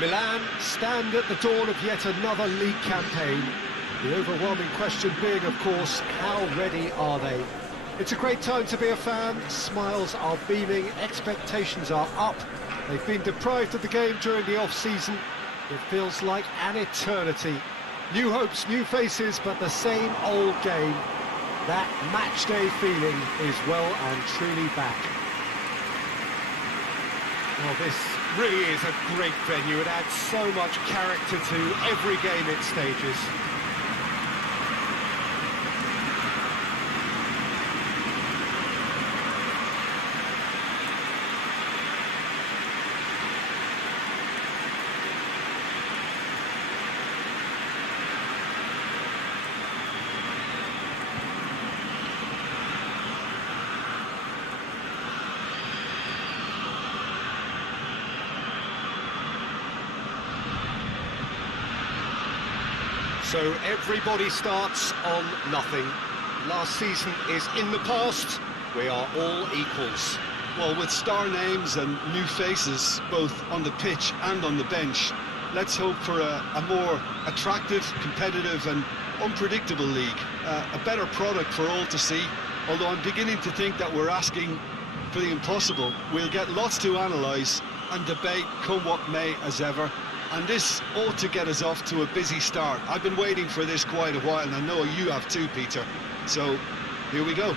Milan stand at the dawn of yet another league campaign. The overwhelming question being, of course, how ready are they? It's a great time to be a fan. Smiles are beaming, expectations are up. They've been deprived of the game during the off-season. It feels like an eternity. New hopes, new faces, but the same old game. That match-day feeling is well and truly back. Well, this really is a great venue. It adds so much character to every game it stages. So everybody starts on nothing. Last season is in the past. We are all equals. Well, with star names and new faces, both on the pitch and on the bench, let's hope for a more attractive, competitive and unpredictable league. A better product for all to see, although I'm beginning to think that we're asking for the impossible. We'll get lots to analyse and debate, come what may, as ever. And this ought to get us off to a busy start. I've been waiting for this quite a while, and I know you have too, Peter. So, here we go.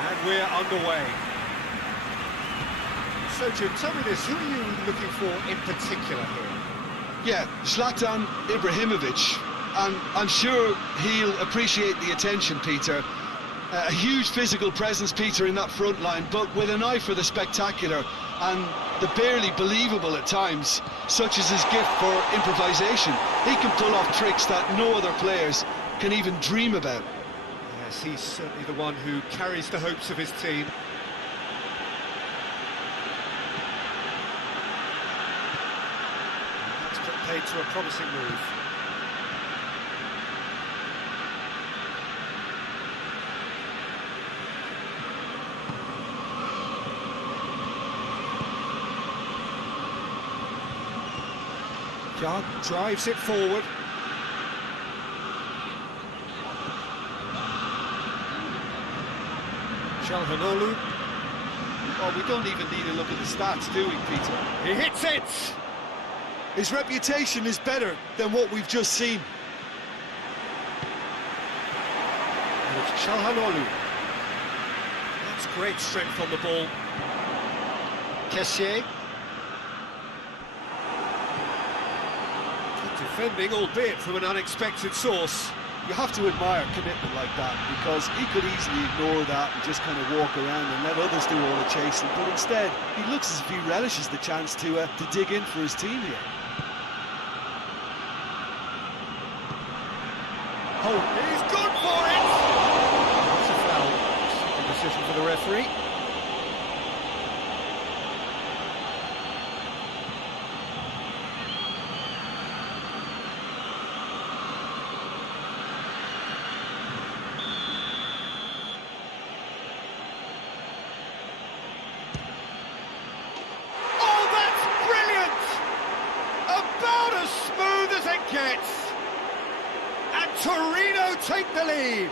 And we're underway. So, Jim, tell me this, who are you looking for in particular here? Yeah, Zlatan Ibrahimovic. And I'm sure he'll appreciate the attention, Peter. A huge physical presence, Peter, in that front line, but with an eye for the spectacular and the barely believable at times, such as his gift for improvisation. He can pull off tricks that no other players can even dream about. Yes, he's certainly the one who carries the hopes of his team. That's put paid to a promising move. Drives it forward. Calhanoglu. Oh, we don't even need to look at the stats, do we, Peter? He hits it! His reputation is better than what we've just seen. And it's Calhanoglu. That's great strength on the ball. Kessié. Defending, albeit from an unexpected source. You have to admire commitment like that, because he could easily ignore that and just kind of walk around and let others do all the chasing, but instead he looks as if he relishes the chance to dig in for his team here. Oh, he's good for it! That's a foul. Good decision for the referee. Gets, and Torino take the lead.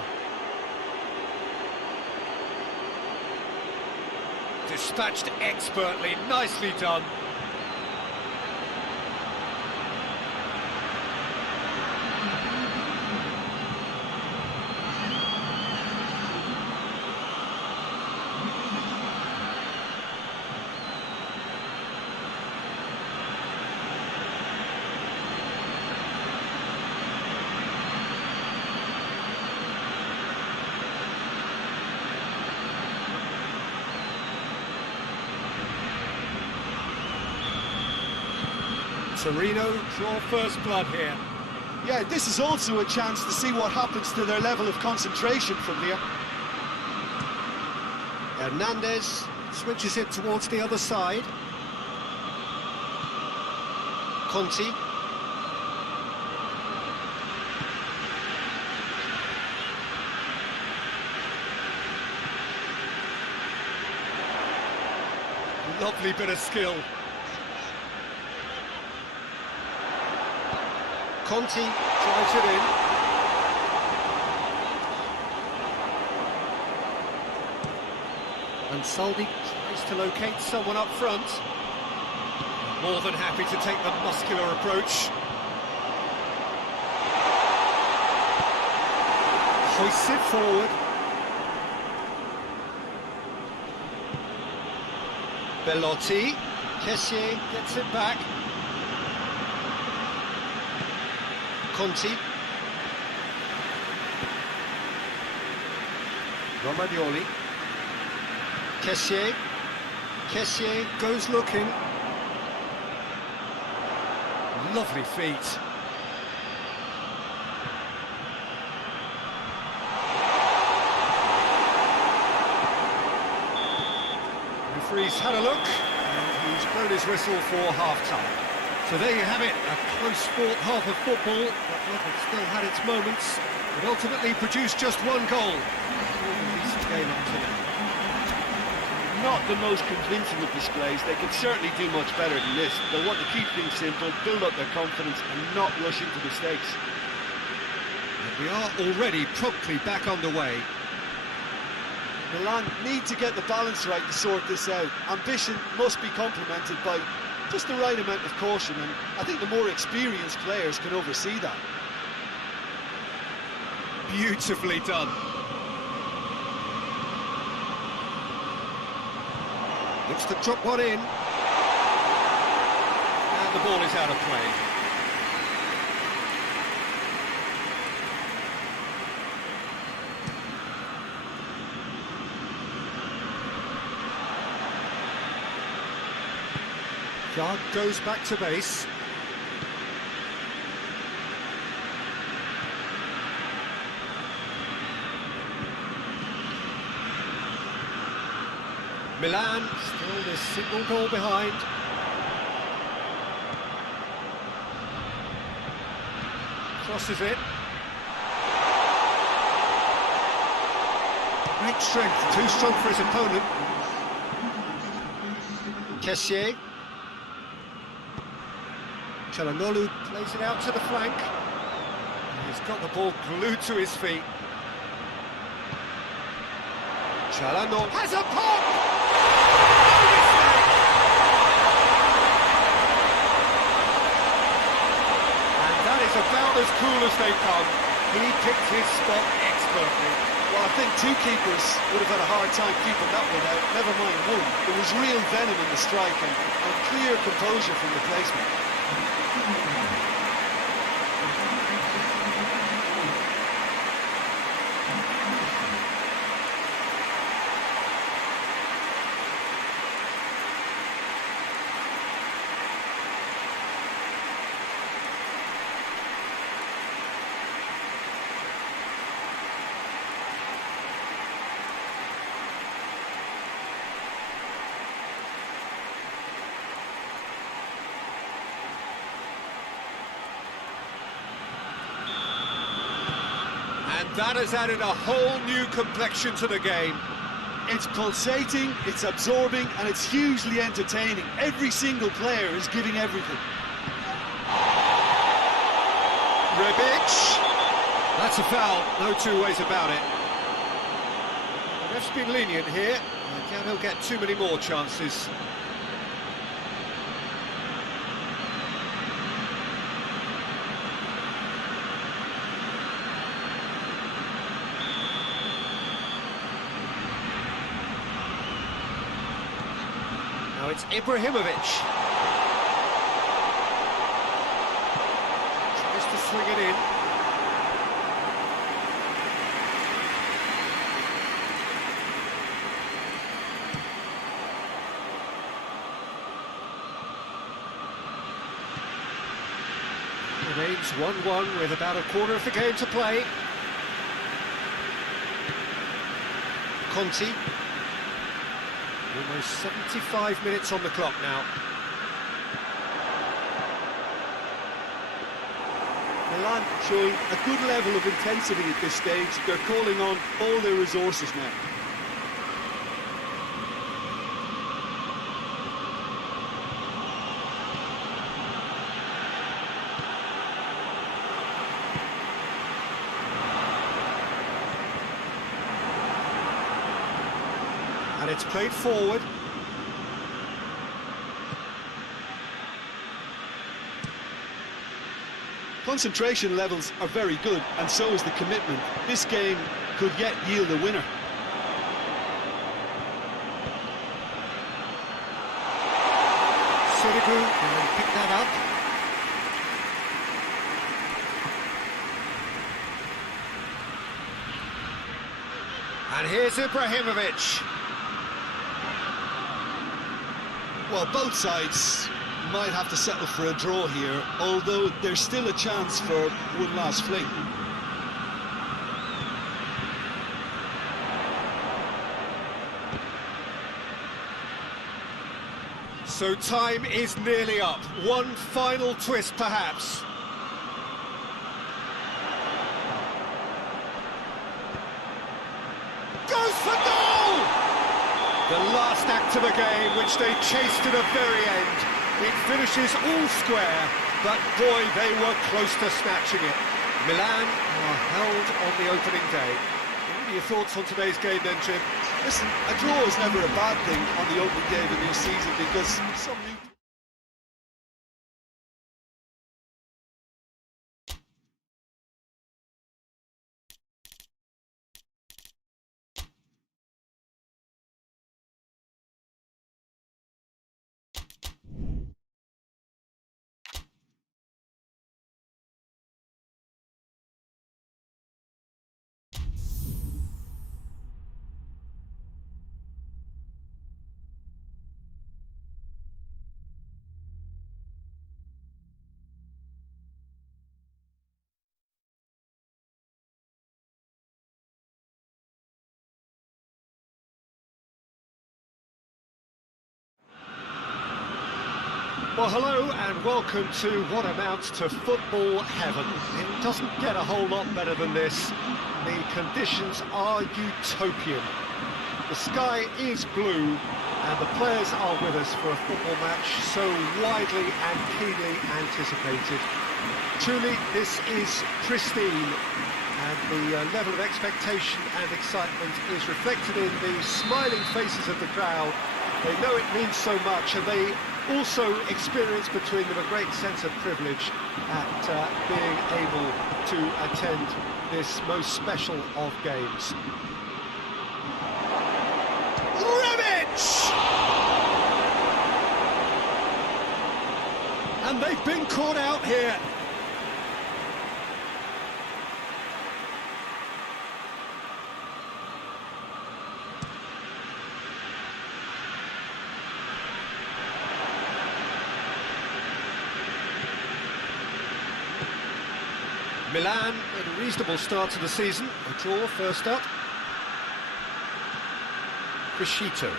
Dispatched expertly, nicely done. Torino draw first blood here. Yeah, this is also a chance to see what happens to their level of concentration from here. Hernandez switches it towards the other side. Conti. Lovely bit of skill. Conti drives it in. And Saldi tries to locate someone up front. More than happy to take the muscular approach. Hoists it forward. Bellotti. Kessié gets it back. Conti. Romagnoli. Kessié. Kessié goes looking. Lovely feet. Referee's had a look, and he's blown his whistle for half-time. So there you have it, a close-fought half of football, but it still had its moments. It ultimately produced just one goal. A decent game up to now. Not the most convincing of displays. They could certainly do much better than this. They'll want to keep things simple, build up their confidence and not rush into mistakes. And we are already promptly back underway. Milan need to get the balance right to sort this out. Ambition must be complemented by just the right amount of caution, and I think the more experienced players can oversee that. Beautifully done. Looks to drop one in. And the ball is out of play. Yard goes back to base. Milan still this single goal behind. Crosses it. Great strength, too strong for his opponent. Kessié. Çalhanoğlu plays it out to the flank. He's got the ball glued to his feet. Çalhanoğlu has a pop! No mistake! And that is about as cool as they come. He picked his spot expertly. Well, I think two keepers would have had a hard time keeping that one out, never mind one. There was real venom in the strike and clear composure from the placement. And that has added a whole new complexion to the game. It's pulsating, it's absorbing, and it's hugely entertaining. Every single player is giving everything. Rebic. That's a foul, no two ways about it. The ref's been lenient here. I doubt he'll get too many more chances. Now it's Ibrahimovic. Tries to swing it in. Remains 1-1 with about a quarter of the game to play. Conti. Almost 75 minutes on the clock now. Milan showing a good level of intensity at this stage. They're calling on all their resources now. it's played forward. Concentration levels are very good, and so is the commitment. This game could yet yield a winner. Serie will pick that up. And here's Ibrahimovic. Well, both sides might have to settle for a draw here, although there's still a chance for one last fling. So time is nearly up. One final twist, perhaps. Goes for goal! The last act of a game, which they chased to the very end. It finishes all square, but boy, they were close to snatching it. Milan are held on the opening day. What are your thoughts on today's game then, Jim? Listen, a draw is never a bad thing on the opening day of a new season because some new... Well, hello and welcome to what amounts to football heaven. It doesn't get a whole lot better than this. The conditions are utopian. The sky is blue and the players are with us for a football match so widely and keenly anticipated. Truly, this is pristine, and the level of expectation and excitement is reflected in the smiling faces of the crowd. They know it means so much, and they also experience between them a great sense of privilege at being able to attend this most special of games. Rebic! And they've been caught out here. Milan made a reasonable start to the season. A draw first up. Crescito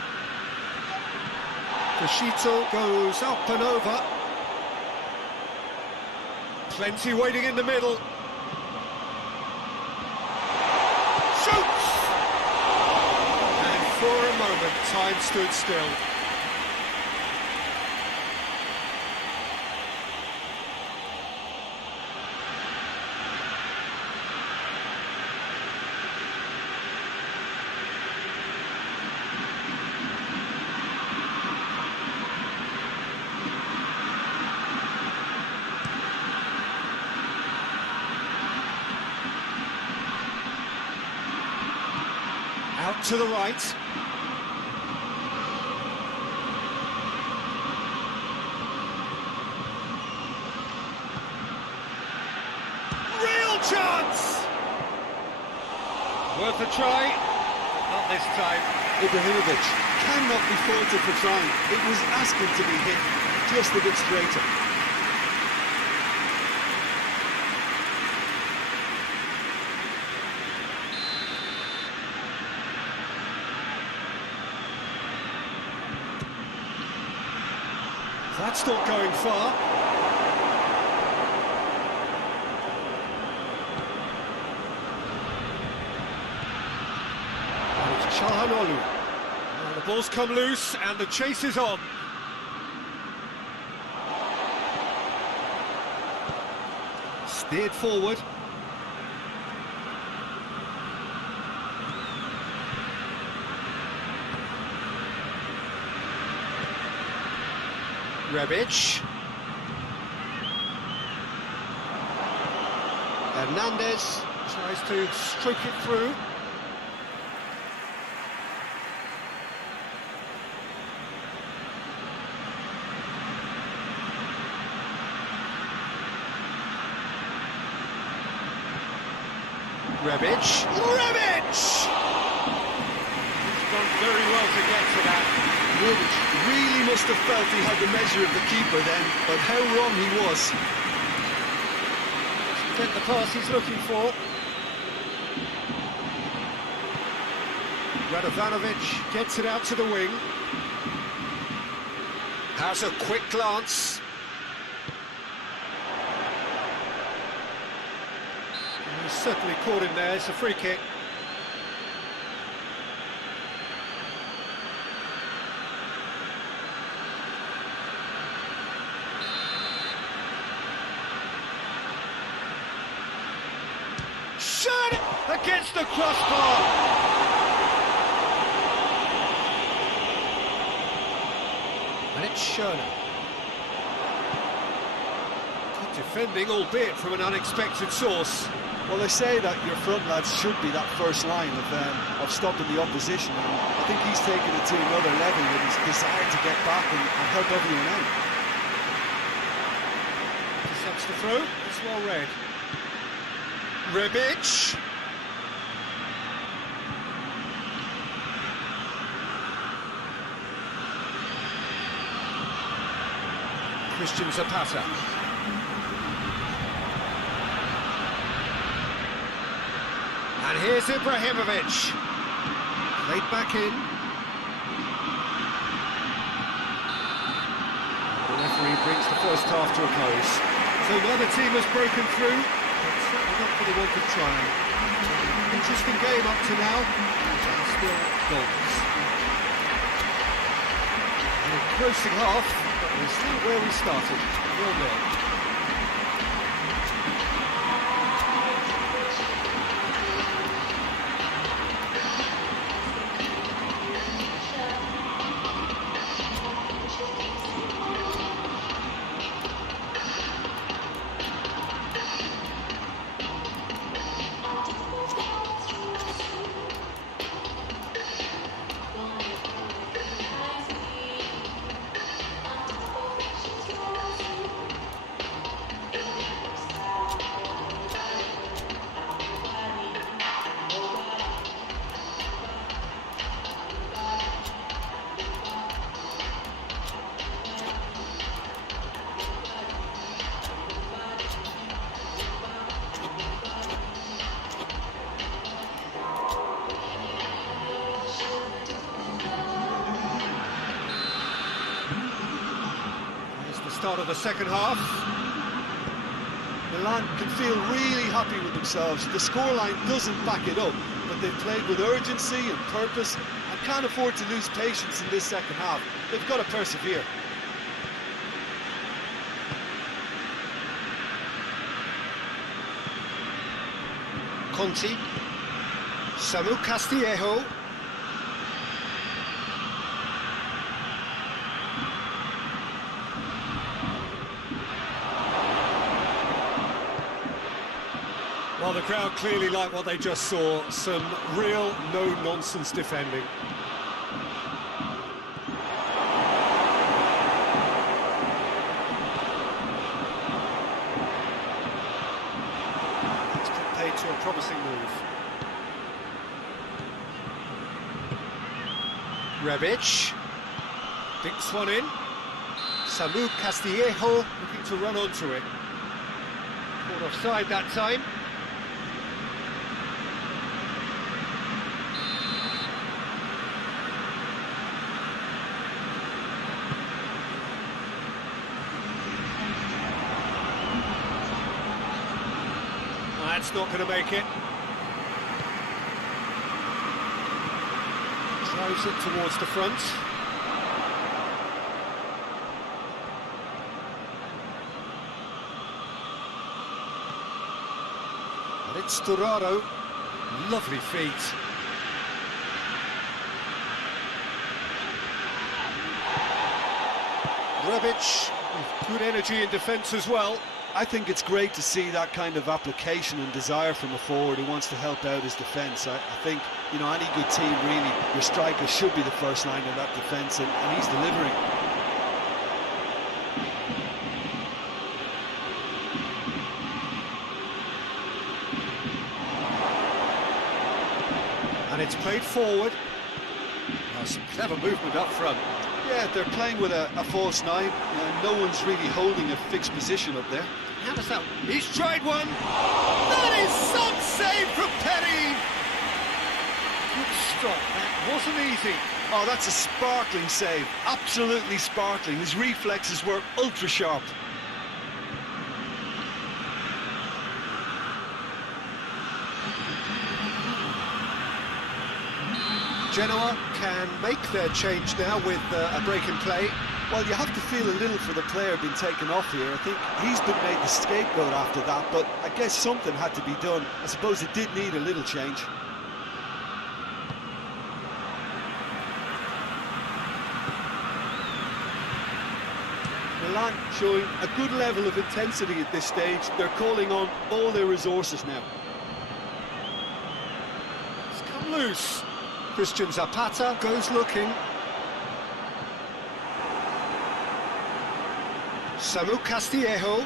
goes up and over. Plenty waiting in the middle. Shoots! And for a moment, time stood still. Out to the right. Real chance! Worth a try. Not this time. Ibrahimovic cannot be faulted for trying. It was asking to be hit just a bit straighter. That's not going far. And it's Çalhanoğlu. And the ball's come loose and the chase is on. Steered forward. Rebic. Hernandez tries to stroke it through. Rebic. Rebic! He's done very well to get to that. Rebic really must have felt he had the measure of the keeper then, but how wrong he was. Get the pass he's looking for. Radovanovic gets it out to the wing. Has a quick glance. He's certainly caught him there. It's a free kick. Shot against the crossbar. And it's Schöne. Good defending, albeit from an unexpected source. Well, they say that your front lads should be that first line of stopping the opposition, and I think he's taken it to another level with his desire to get back and help everyone out. Intercepts the throw, it's well read. Rebic. Christian Zapata. And here's Ibrahimovic. Laid back in. The referee brings the first half to a close. So neither team has broken through, but certainly not for the want of trying. Interesting game up to now, and still goals. And a closing half, but we're still where we started, 0-0. Start of the second half. Milan can feel really happy with themselves. The scoreline doesn't back it up, but they've played with urgency and purpose and can't afford to lose patience in this second half. They've got to persevere. Conti. Samu Castillejo. Well, the crowd clearly like what they just saw. Some real no-nonsense defending. It's been paid to a promising move. Rebic. Dinks one in. Samu Castillejo looking to run onto it. Caught offside that time. That's not going to make it. Drives it towards the front. And it's Dorado. Lovely feet. Rebic with good energy in defence as well. I think it's great to see that kind of application and desire from a forward who wants to help out his defence. I think, you know, any good team, really, your striker should be the first line of that defence, and he's delivering. And it's played forward. Oh, some clever movement up front. Yeah, they're playing with a false nine, and no one's really holding a fixed position up there. How does that... He's tried one! That is some save from Petty! Good stop, that wasn't easy. Oh, that's a sparkling save, absolutely sparkling. His reflexes were ultra sharp. Genoa can make their change now with a break in play. Well, you have to feel a little for the player being taken off here. I think he's been made the scapegoat after that, but I guess something had to be done. I suppose it did need a little change. Milan showing a good level of intensity at this stage. They're calling on all their resources now. It's come loose. Christian Zapata goes looking. Samu Castillejo.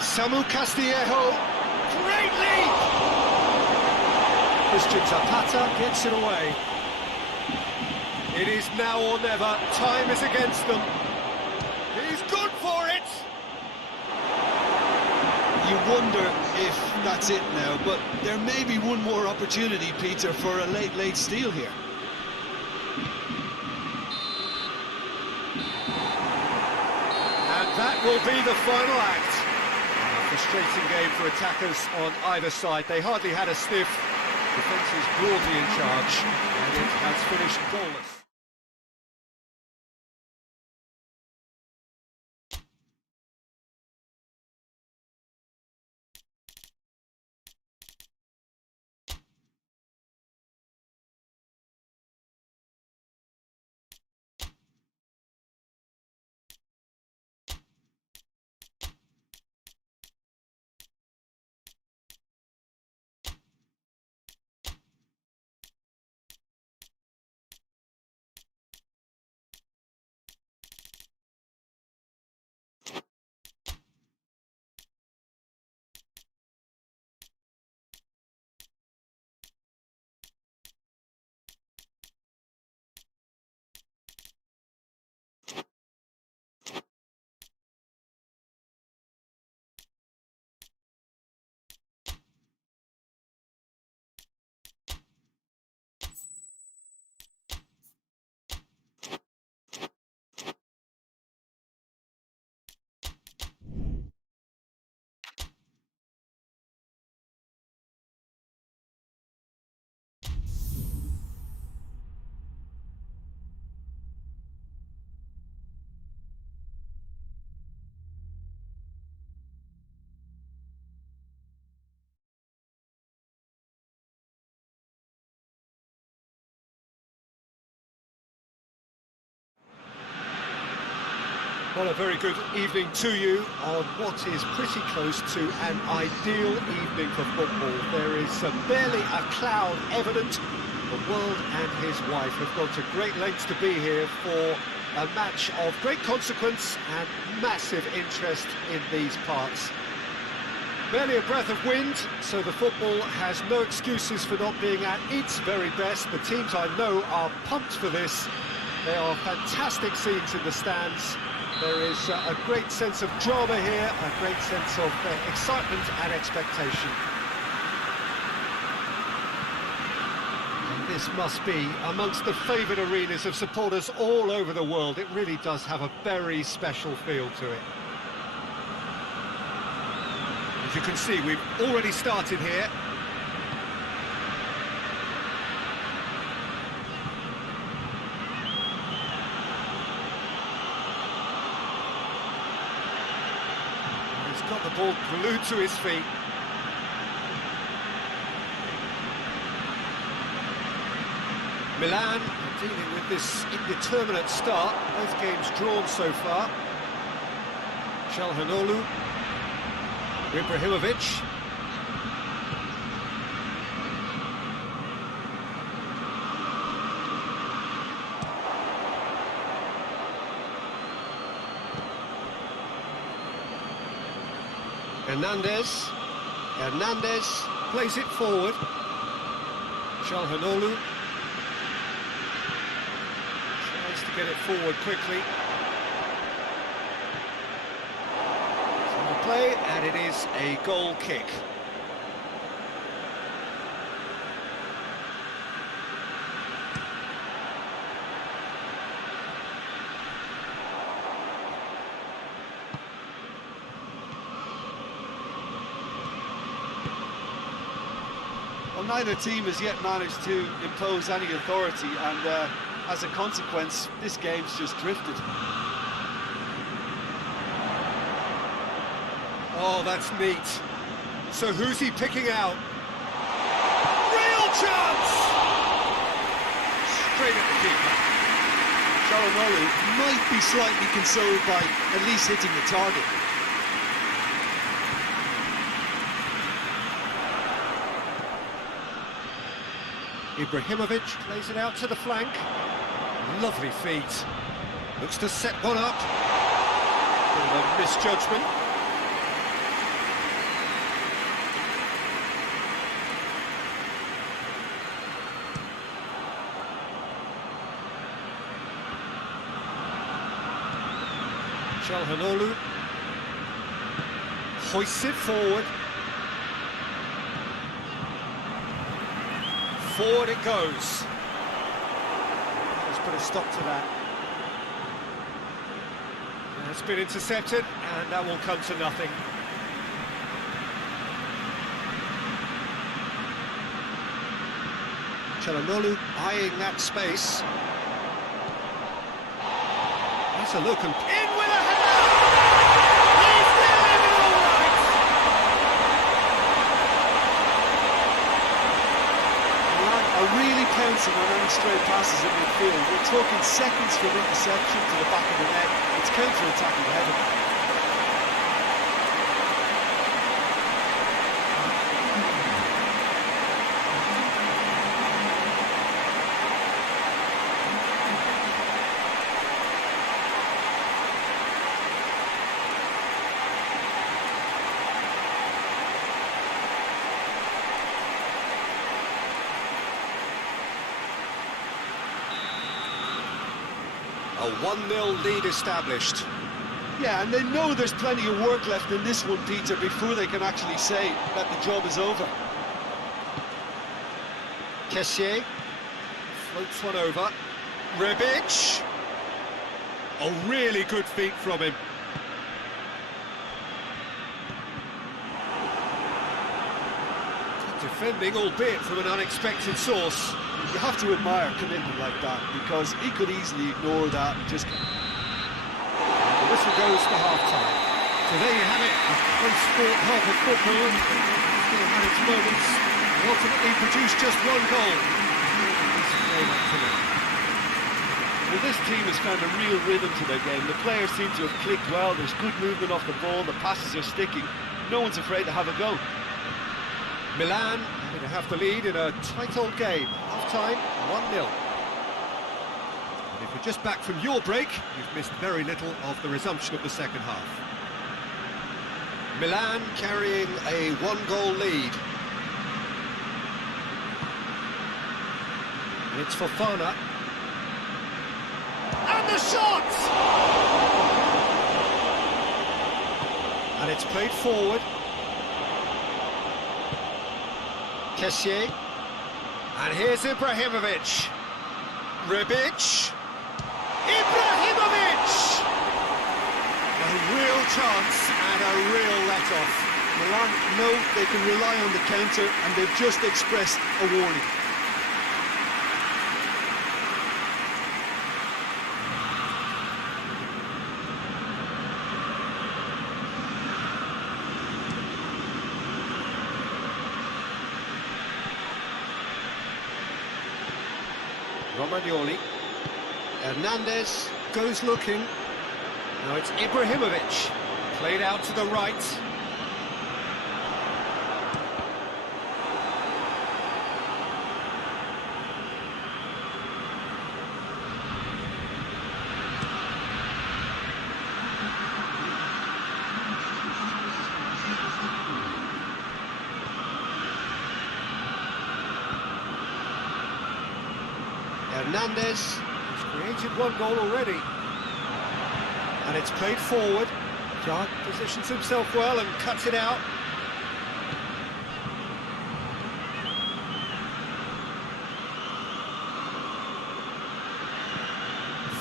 Samu Castillejo. Great lead! Christian Zapata gets it away. It is now or never. Time is against them. He's good for it! You wonder if that's it now, but there may be one more opportunity, Peter, for a late steal here. And that will be the final act. A frustrating game for attackers on either side. They hardly had a sniff. Defence is broadly in charge, and it has finished goalless. Well, a very good evening to you on what is pretty close to an ideal evening for football. There is barely a cloud evident. The world and his wife have gone to great lengths to be here for a match of great consequence and massive interest in these parts. Barely a breath of wind, so the football has no excuses for not being at its very best. The teams I know are pumped for this. There are fantastic scenes in the stands. There is a great sense of drama here, a great sense of excitement and expectation. And this must be amongst the favoured arenas of supporters all over the world. It really does have a very special feel to it. As you can see, we've already started here. Got the ball glued to his feet. Milan dealing with this indeterminate start. Both games drawn so far. Çalhanoğlu, Ibrahimovic. Hernandez plays it forward. Çalhanoğlu tries to get it forward quickly. Play, and it is a goal kick. Well, neither team has yet managed to impose any authority, and as a consequence, this game's just drifted. Oh, that's neat. So who's he picking out? Real chance! Straight at the keeper. Çalhanoğlu might be slightly consoled by at least hitting the target. Ibrahimovic plays it out to the flank. Lovely feet. Looks to set one up. Bit of a misjudgment. Çalhanoğlu hoists it forward. Forward it goes. Let's put a stop to that. It's been intercepted, and that will come to nothing. Çalhanoğlu eyeing that space. That's a look, and in with a header! He's delivered all right! Milan are really pouncing on any stray passes in midfield. We're talking seconds from interception to the back of the net. It's counter-attacking heaven. A 1-0 lead established. Yeah, and they know there's plenty of work left in this one, Peter, before they can actually say that the job is over. Serie floats one over. Rebic. Oh, really good feet from him. Good defending, albeit from an unexpected source. You have to admire commitment like that, because he could easily ignore that and just... The whistle goes for half-time. So there you have it, a close-fought half of football. Still had its moments. Ultimately produced just one goal. Well, this team has found a real rhythm to their game. The players seem to have clicked well. There's good movement off the ball. The passes are sticking. No one's afraid to have a go. Milan going to have the lead in a tight old game. Half-time, 1-0. And if you're just back from your break, you've missed very little of the resumption of the second half. Milan carrying a 1-goal lead. And it's Fofana. And the shot! And it's played forward. Serie. And here's Ibrahimovic. Rebic. Ibrahimovic! A real chance and a real let-off. Milan know they can rely on the counter, and they've just expressed a warning. Romagnoli. Hernandez goes looking. Now it's Ibrahimovic. Played out to the right. Hernandez has created one goal already. And it's played forward. Clark positions himself well and cuts it out.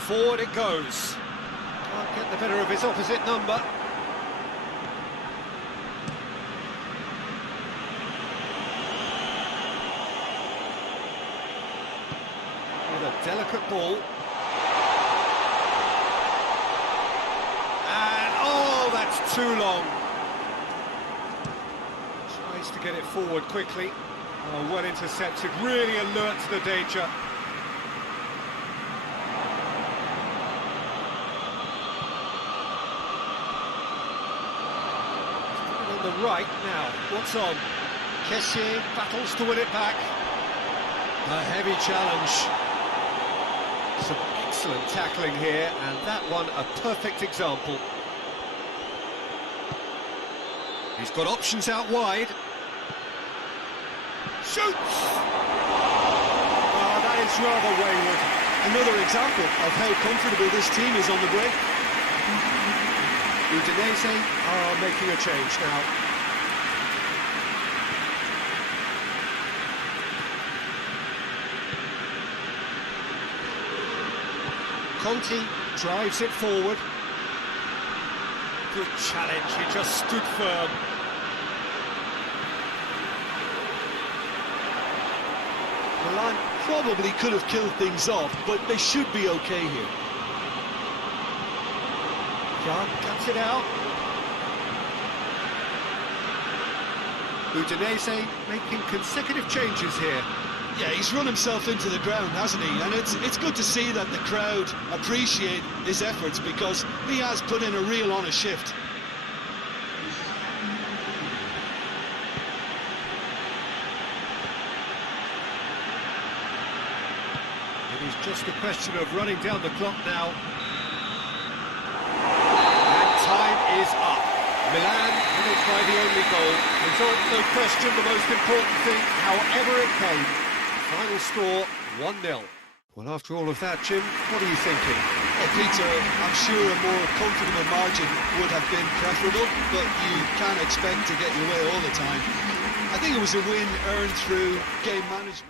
Forward it goes. Can't get the better of his opposite number. With a delicate ball. And, oh, that's too long. Tries to get it forward quickly. Oh, well intercepted, really alert to the danger. On the right now, what's on? Kessié battles to win it back. A heavy challenge. Some excellent tackling here, and that one a perfect example. He's got options out wide. Shoots! Oh, that is rather wayward. Another example of how comfortable this team is on the break. Udinese are making a change now. Conti drives it forward. Good challenge, he just stood firm. Milan probably could have killed things off, but they should be okay here. Clark cuts it out. Udinese making consecutive changes here. Yeah, he's run himself into the ground, hasn't he? And it's good to see that the crowd appreciate his efforts, because he has put in a real honest shift. It is just a question of running down the clock now. Time is up. Milan finished by the only goal. Result, no question, the most important thing, however it came. Final score, 1-0. Well, after all of that, Jim, what are you thinking? Well, Peter, I'm sure a more comfortable margin would have been preferable, but you can't expect to get your way all the time. I think it was a win earned through game management.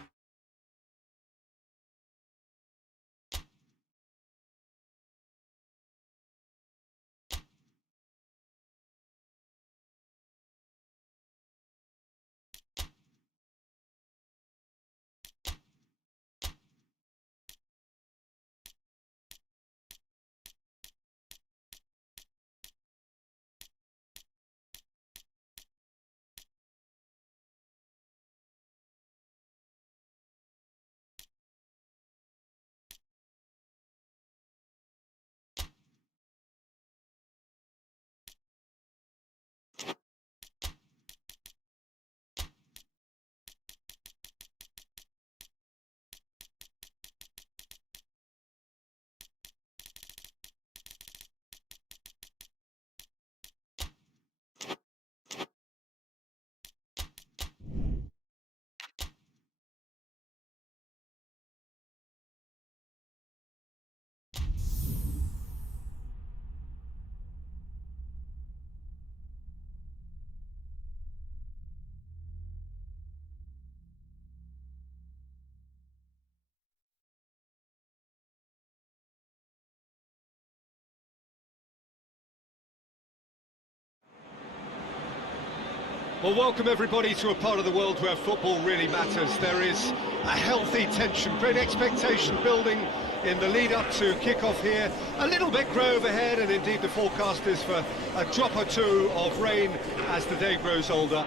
Well, welcome everybody to a part of the world where football really matters. There is a healthy tension, great expectation building in the lead-up to kick-off here. A little bit grey overhead, and indeed the forecast is for a drop or two of rain as the day grows older.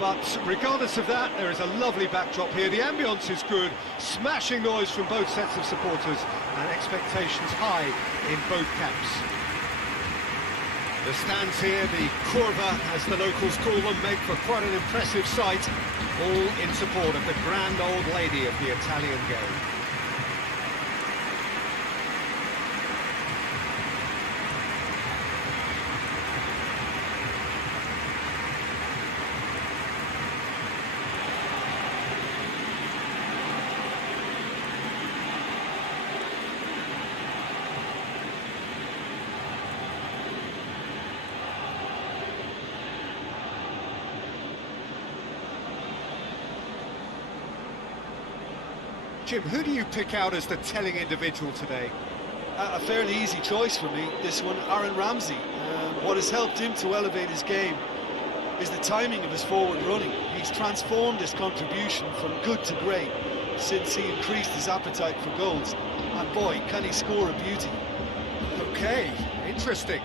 But regardless of that, there is a lovely backdrop here. The ambience is good, smashing noise from both sets of supporters, and expectations high in both camps. The stands here, the curva, as the locals call them, make for quite an impressive sight, all in support of the grand old lady of the Italian game. Jim, who do you pick out as the telling individual today? A fairly easy choice for me, this one, Aaron Ramsey. What has helped him to elevate his game is the timing of his forward running. He's transformed his contribution from good to great since he increased his appetite for goals. And boy, can he score a beauty. Okay, interesting.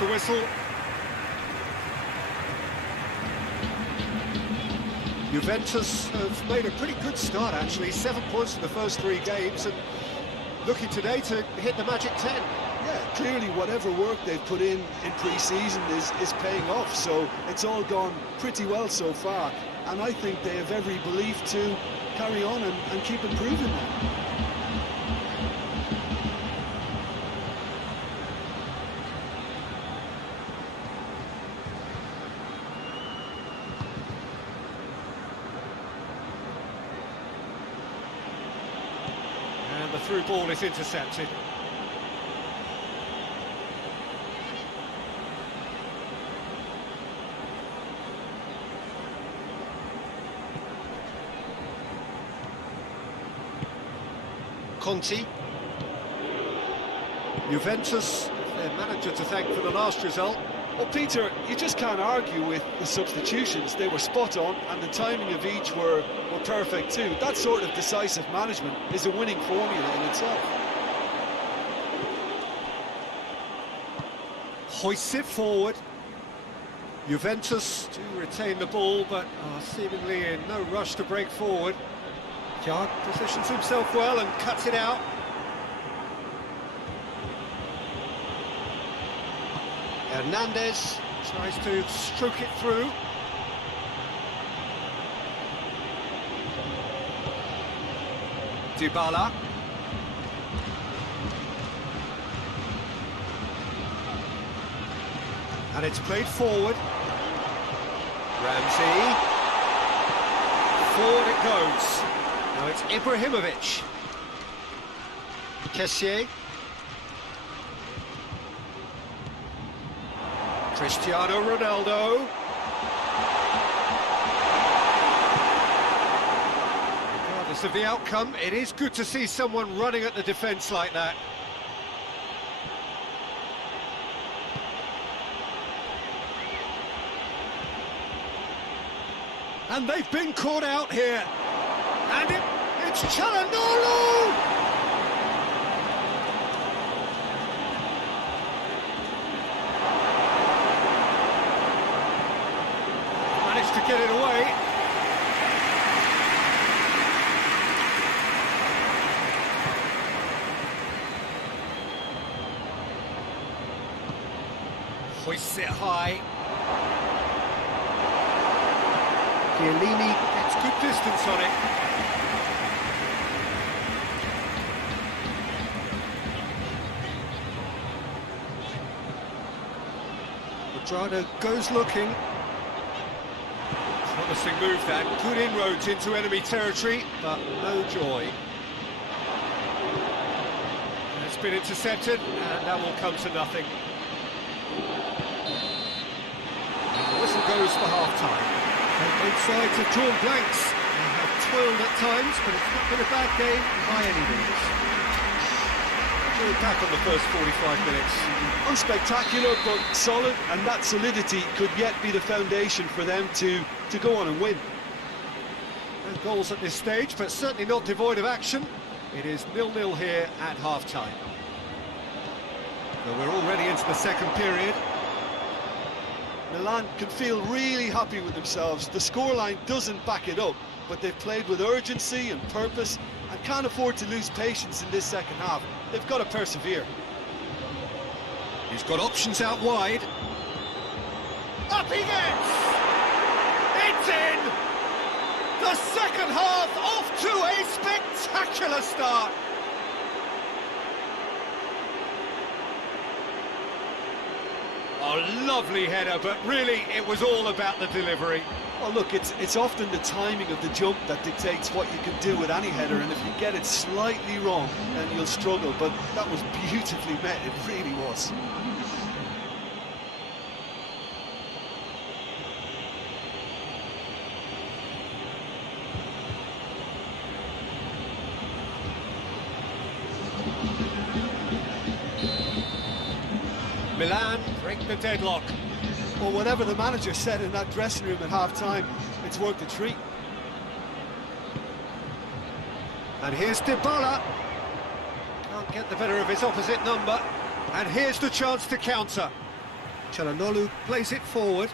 The whistle. Juventus have made a pretty good start, actually. 7 points in the first 3 games, and looking today to hit the magic 10. Yeah, clearly whatever work they've put in pre-season is paying off, so it's all gone pretty well so far, and I think they have every belief to carry on and keep improving that. The through ball is intercepted. Conti. Juventus, their manager to thank for the last result. Well, Peter, you just can't argue with the substitutions. They were spot on, and the timing of each were perfect too. That sort of decisive management is a winning formula in itself. Hoists it forward. Juventus do retain the ball, but are seemingly in no rush to break forward. Jard positions himself well and cuts it out. Hernandez tries to stroke it through. Dybala. And it's played forward. Ramsey. Forward it goes. Now it's Ibrahimovic. Kessié. Cristiano Ronaldo. Regardless of the outcome, it is good to see someone running at the defence like that. And they've been caught out here. And it's Çalhanoğlu! Managed to get it away. Hoists it high. Chiellini gets good distance on it. Quadrado goes looking. Promising move that. Good inroads into enemy territory, but no joy. And it's been intercepted, and that will come to nothing. And the whistle goes for half-time. Both sides have drawn blanks. They have toiled at times, but it's not been a bad game by any means. look back on the first 45 minutes? Unspectacular, but solid, and that solidity could yet be the foundation for them to go on and win. No goals at this stage, but certainly not devoid of action. It is 0-0 here at half-time. So we're already into the second period. Milan can feel really happy with themselves. The scoreline doesn't back it up, but they've played with urgency and purpose and can't afford to lose patience in this second half. They've got to persevere. He's got options out wide. Up he gets! It's in! The second half off to a spectacular start. A lovely header, but really it was all about the delivery. Well, look, it's often the timing of the jump that dictates what you can do with any header, and if you get it slightly wrong, then you'll struggle, but that was beautifully met, it really was. Milan break the deadlock. Well, whatever the manager said in that dressing room at half-time, it's worked a treat. And here's Dybala. Can't get the better of his opposite number. And here's the chance to counter. Çalhanoğlu plays it forward.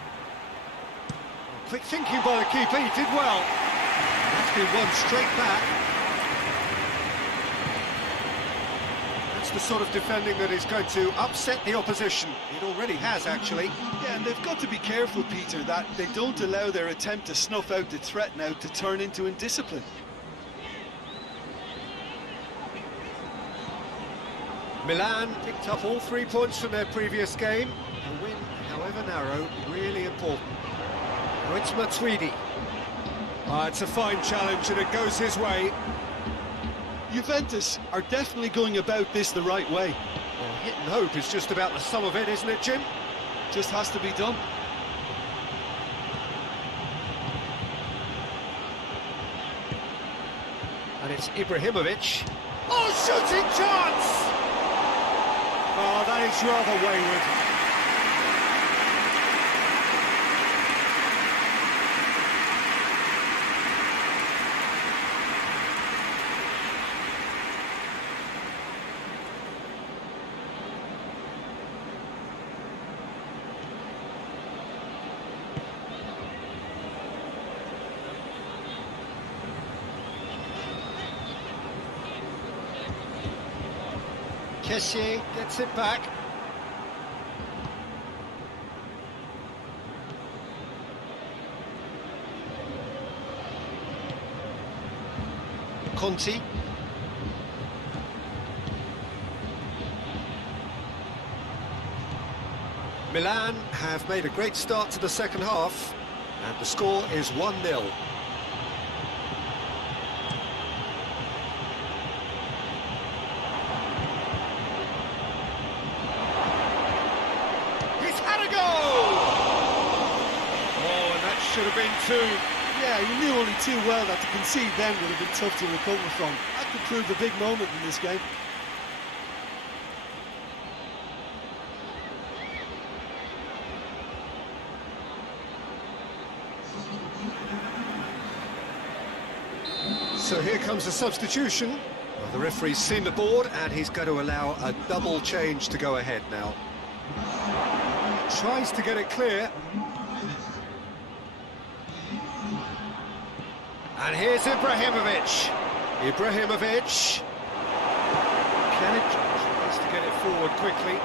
Quick thinking by the keeper, he did well. That's been won straight back. That's the sort of defending that is going to upset the opposition. It already has, actually. Yeah, and they've got to be careful, Peter, that they don't allow their attempt to snuff out the threat now to turn into indiscipline. Milan picked up all 3 points from their previous game. A win, however narrow, really important. Now it's Matuidi. It's a fine challenge and it goes his way. Juventus are definitely going about this the right way. Well, hit and hope is just about the sum of it, isn't it, Jim? Just has to be done. And it's Ibrahimovic. Oh, shooting chance! Oh, that is rather wayward. Serie gets it back. Conti. Milan have made a great start to the second half, and the score is 1-0. Should have been two. Yeah, you knew only too well that to concede then would have been tough to recover from. That could prove a big moment in this game. So here comes a substitution. Well, the referee's seen the board and he's going to allow a double change to go ahead now. Tries to get it clear. And here's Ibrahimovic. Ibrahimovic. Pjanic tries to get it forward quickly.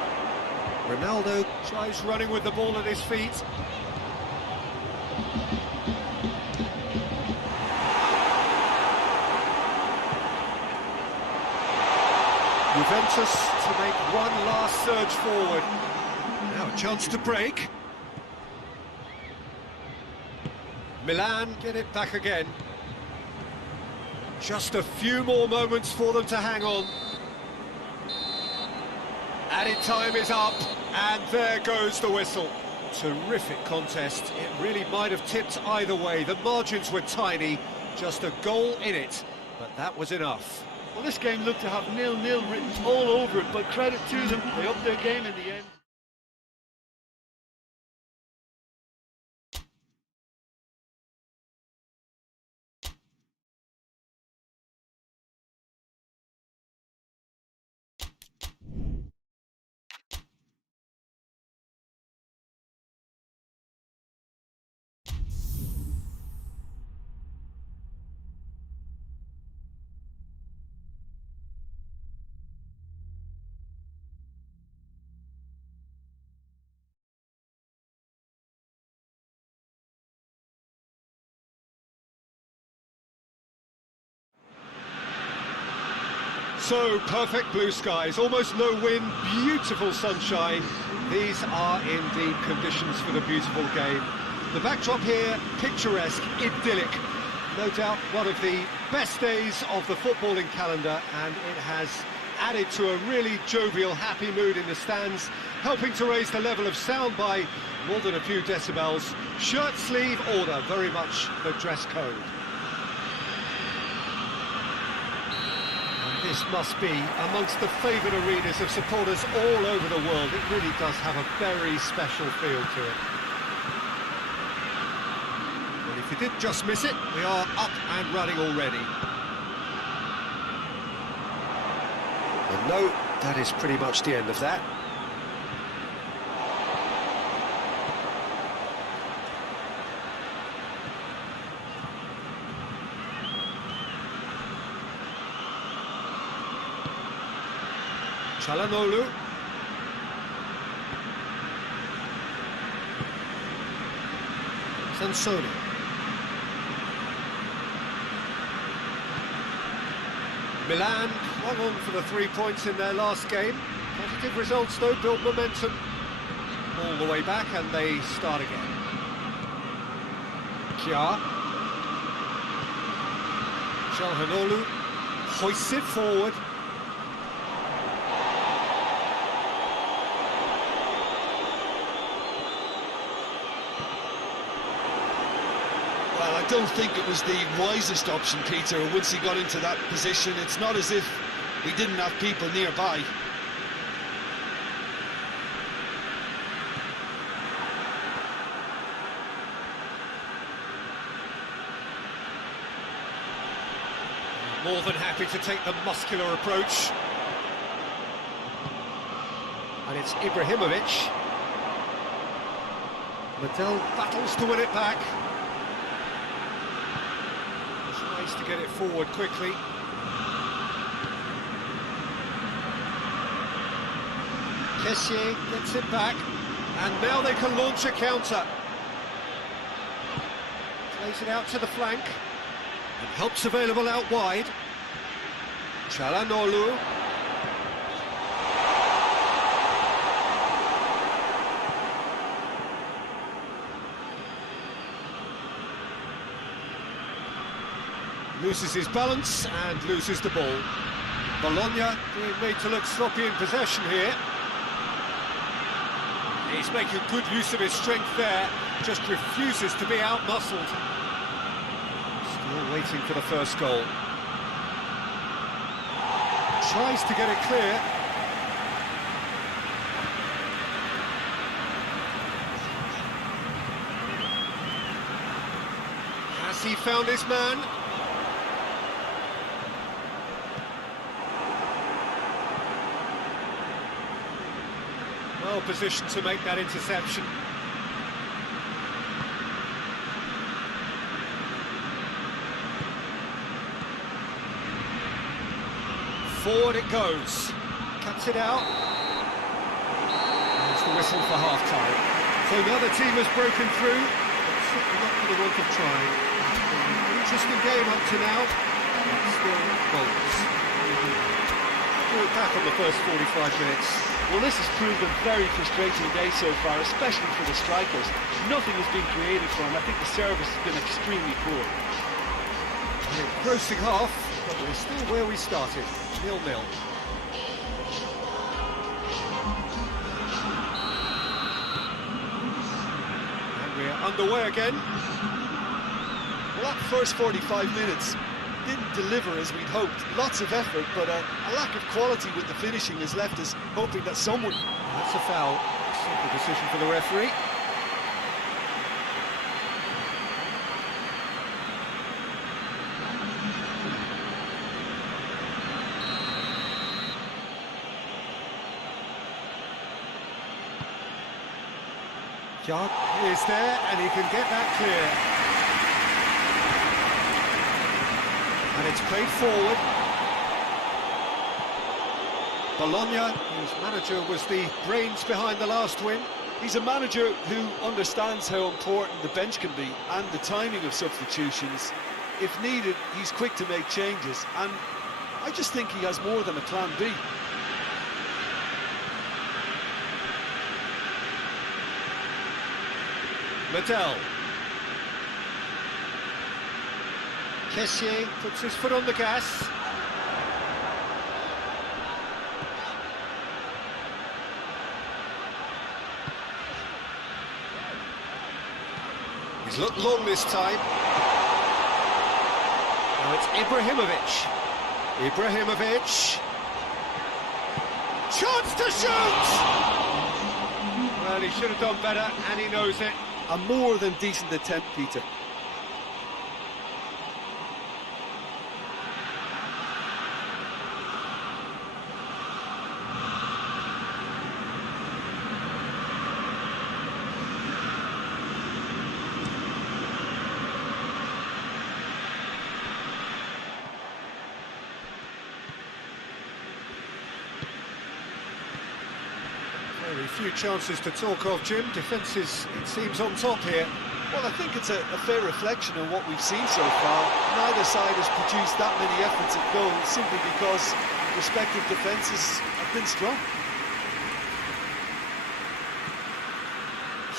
Ronaldo tries running with the ball at his feet. Juventus to make one last surge forward. Now a chance to break. Milan get it back again. Just a few more moments for them to hang on. Added time is up, and there goes the whistle. Terrific contest. It really might have tipped either way. The margins were tiny, just a goal in it, but that was enough. Well, this game looked to have 0-0 written all over it, but credit to them, they upped their game in the end. So, perfect blue skies, almost no wind, beautiful sunshine. These are indeed conditions for the beautiful game. The backdrop here, picturesque, idyllic. No doubt one of the best days of the footballing calendar, and it has added to a really jovial, happy mood in the stands, helping to raise the level of sound by more than a few decibels. Shirt sleeve order, very much the dress code. This must be amongst the favoured arenas of supporters all over the world. It really does have a very special feel to it. Well, if you did just miss it, we are up and running already. And no, that is pretty much the end of that. Çalhanoğlu. Sansoni. Milan hung on for the 3 points in their last game. Positive results though, built momentum all the way back, and they start again. Kjær. Çalhanoğlu hoists it forward. Well, I don't think it was the wisest option, Peter, once he got into that position. It's not as if we didn't have people nearby. More than happy to take the muscular approach. And it's Ibrahimovic. Liddell battles to win it back. Tries to get it forward quickly. Kessié gets it back. And now they can launch a counter. Plays it out to the flank. And help's available out wide. Çalhanoğlu. Loses his balance and loses the ball. Bologna being made to look sloppy in possession here. He's making good use of his strength there, just refuses to be out-muscled. Still waiting for the first goal. Tries to get it clear. Has he found his man? Well positioned to make that interception. Forward it goes. Cuts it out. There's the whistle for half-time. So another team has broken through. It's certainly not for the want of trying. Interesting game up to now. But still goals. We're back on the first 45 minutes. Well, this has proved a very frustrating day so far, especially for the strikers. Nothing has been created for them. I think the service has been extremely poor. An engrossing half, but we're still where we started, 0-0. And we're underway again. Well, that first 45 minutes didn't deliver as we'd hoped. Lots of effort, but a lack of quality with the finishing has left us hoping that someone... That's a foul. Simple decision for the referee. Yard is there, and he can get that clear. And it's played forward. Bologna, whose manager was the brains behind the last win. He's a manager who understands how important the bench can be and the timing of substitutions. If needed, he's quick to make changes, and I just think he has more than a plan B. Liddell. Kessié puts his foot on the gas. He's looked long this time. Now it's Ibrahimovic. Ibrahimovic. Chance to shoot! Well, he should have done better, and he knows it. A more than decent attempt, Peter. Very few chances to talk of, Jim. Defence is, it seems, on top here. Well, I think it's a fair reflection of what we've seen so far. Neither side has produced that many efforts at goal simply because respective defences have been strong.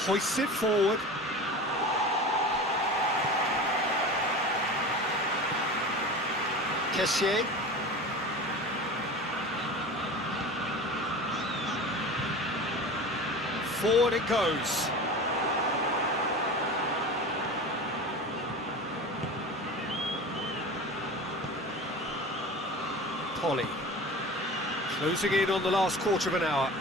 Hoists it forward. Kessié. Forward it goes. Polly. Closing in on the last quarter of an hour.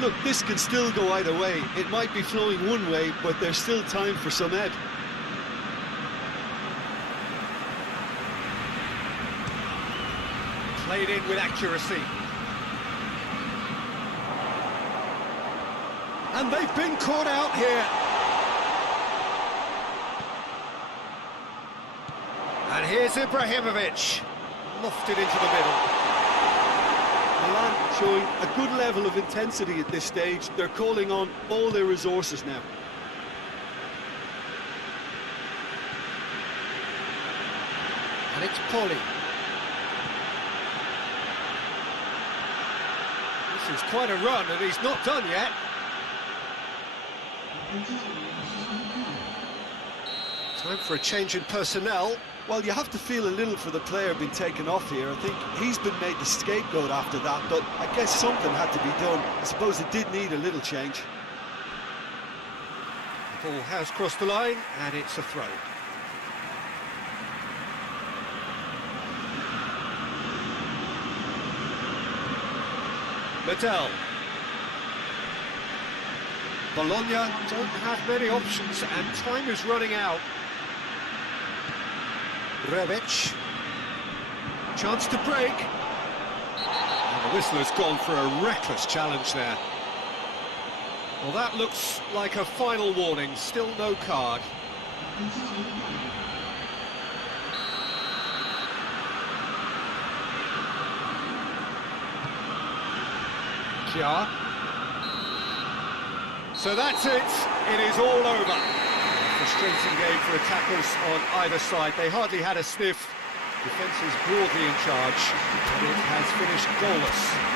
Look, this can still go either way. It might be flowing one way, but there's still time for some ebb. Played in with accuracy. And they've been caught out here. And here's Ibrahimovic. Lofted into the middle. Milan showing a good level of intensity at this stage. They're calling on all their resources now. And it's Polly. This is quite a run, and he's not done yet. Time for a change in personnel. Well, you have to feel a little for the player being taken off here. I think he's been made the scapegoat after that, but I guess something had to be done. I suppose it did need a little change. The ball has crossed the line, and it's a throw. Liddell. Bologna don't have many options, and time is running out. Rebic. Chance to break. And the whistle has gone for a reckless challenge there. Well, that looks like a final warning. Still no card. Kja. So that's it. It is all over. Frustrating game for attackers on either side. They hardly had a sniff. Defence is broadly in charge, and it has finished goalless.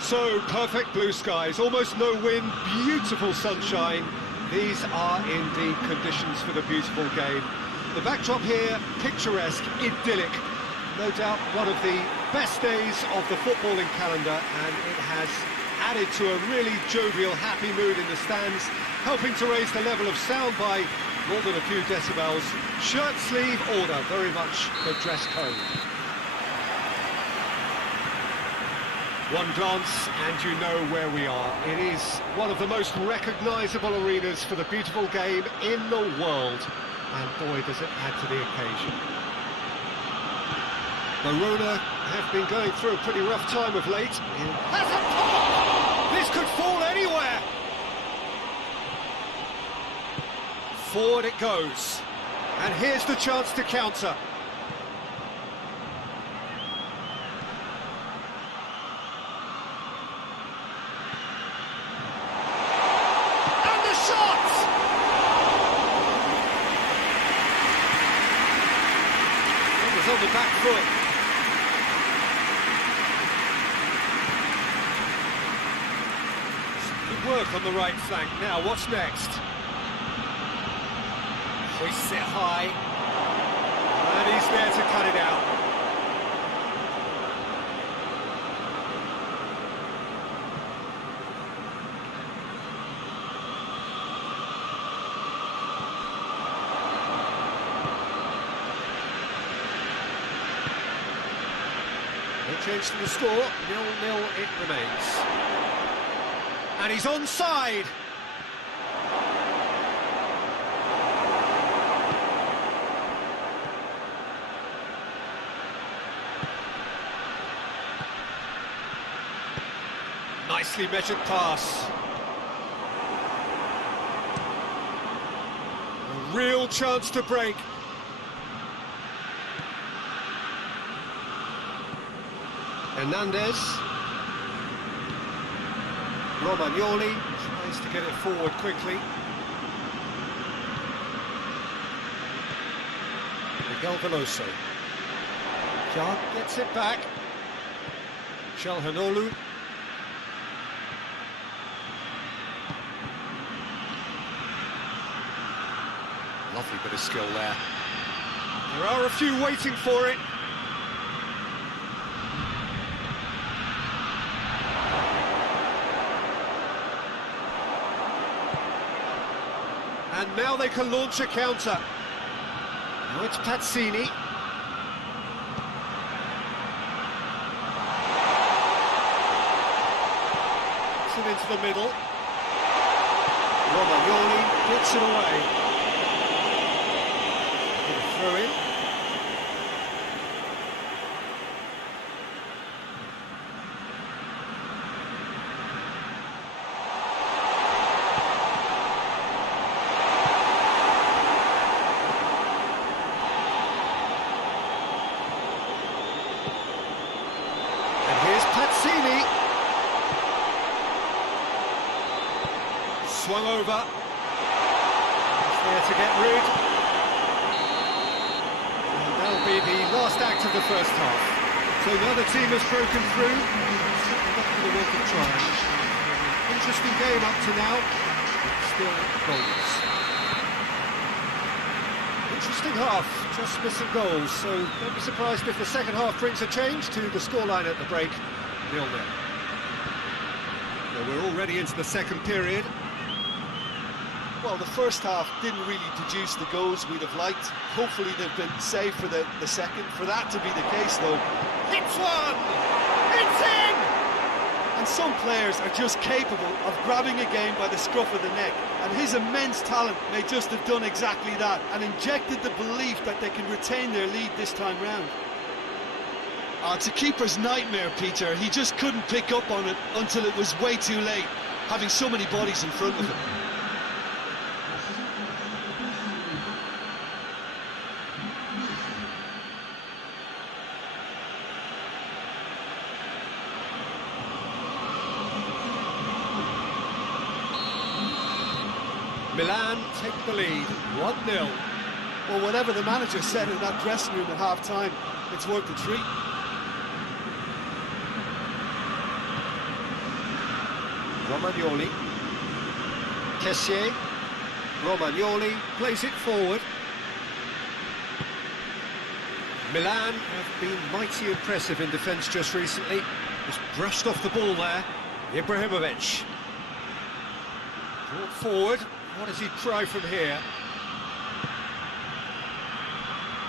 So, perfect blue skies, almost no wind, beautiful sunshine. These are indeed conditions for the beautiful game. The backdrop here, picturesque, idyllic. No doubt one of the best days of the footballing calendar, and it has added to a really jovial, happy mood in the stands, helping to raise the level of sound by more than a few decibels. Shirt sleeve order, very much the dress code. One glance and you know where we are. It is one of the most recognisable arenas for the beautiful game in the world. And boy, does it add to the occasion. Verona have been going through a pretty rough time of late. Has a pop! This could fall anywhere! Forward it goes. And here's the chance to counter. On the back foot. Good work on the right flank. Now, what's next? Hoists it high. And he's there to cut it out. No change to the score, 0-0 it remains. And he's onside! Nicely measured pass. A real chance to break. Hernandez. Romagnoli tries to get it forward quickly. Miguel Veloso. Jan gets it back. Çalhanoğlu. Lovely bit of skill there. There are a few waiting for it. And now they can launch a counter. Now it's Pazzini. Puts it into the middle. Romagnoli gets it away. Throw in. Pazzini swung over. He's there to get rid. And that'll be the last act of the first half. So the other team has broken through. Not for the work of trying. Interesting game up to now. Still goals. Interesting half, just missing goals, so don't be surprised if the second half brings a change to the scoreline at the break, 0-0. Well, we're already into the second period. Well, the first half didn't really produce the goals we'd have liked. Hopefully they've been saved for the second. For that to be the case, though, Hits one! It's in! and some players are just capable of grabbing a game by the scruff of the neck, and his immense talent may just have done exactly that and injected the belief that they can retain their lead this time round. It's a keeper's nightmare, Peter. He just couldn't pick up on it until it was way too late, having so many bodies in front of him. Milan take the lead, 1-0. Well, whatever the manager said in that dressing room at half-time, it's worth the treat. Romagnoli. Kessié. Romagnoli plays it forward. Milan have been mighty impressive in defence just recently. Just brushed off the ball there. Ibrahimovic. Brought forward. What does he try from here?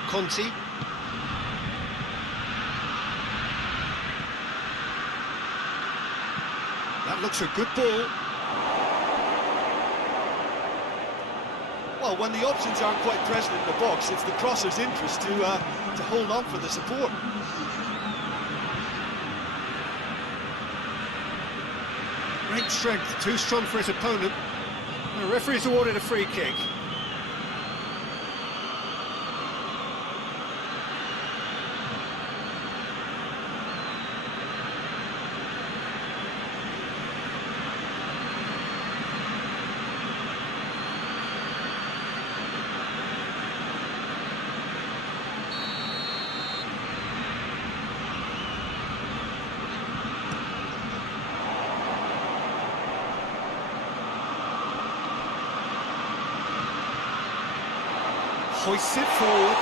Conti. That looks a good ball. Well, when the options aren't quite present in the box, it's the crosser's interest to hold on for the support. Great strength, too strong for his opponent. The referee's awarded a free kick. Hoists it forward.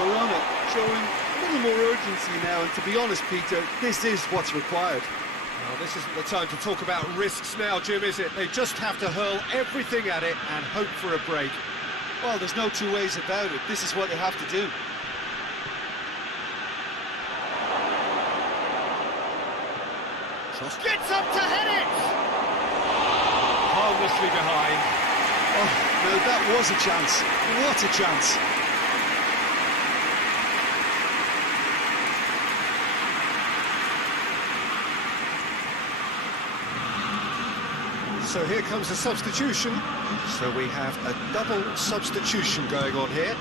Verona showing a little more urgency now, and to be honest, Peter, this is what's required. Well, this isn't the time to talk about risks now, Jim, is it? They just have to hurl everything at it and hope for a break. Well, there's no two ways about it. This is what they have to do. Gets up to head it! Harmlessly behind. Oh, no, that was a chance. What a chance. So here comes a substitution. So we have a double substitution going on here.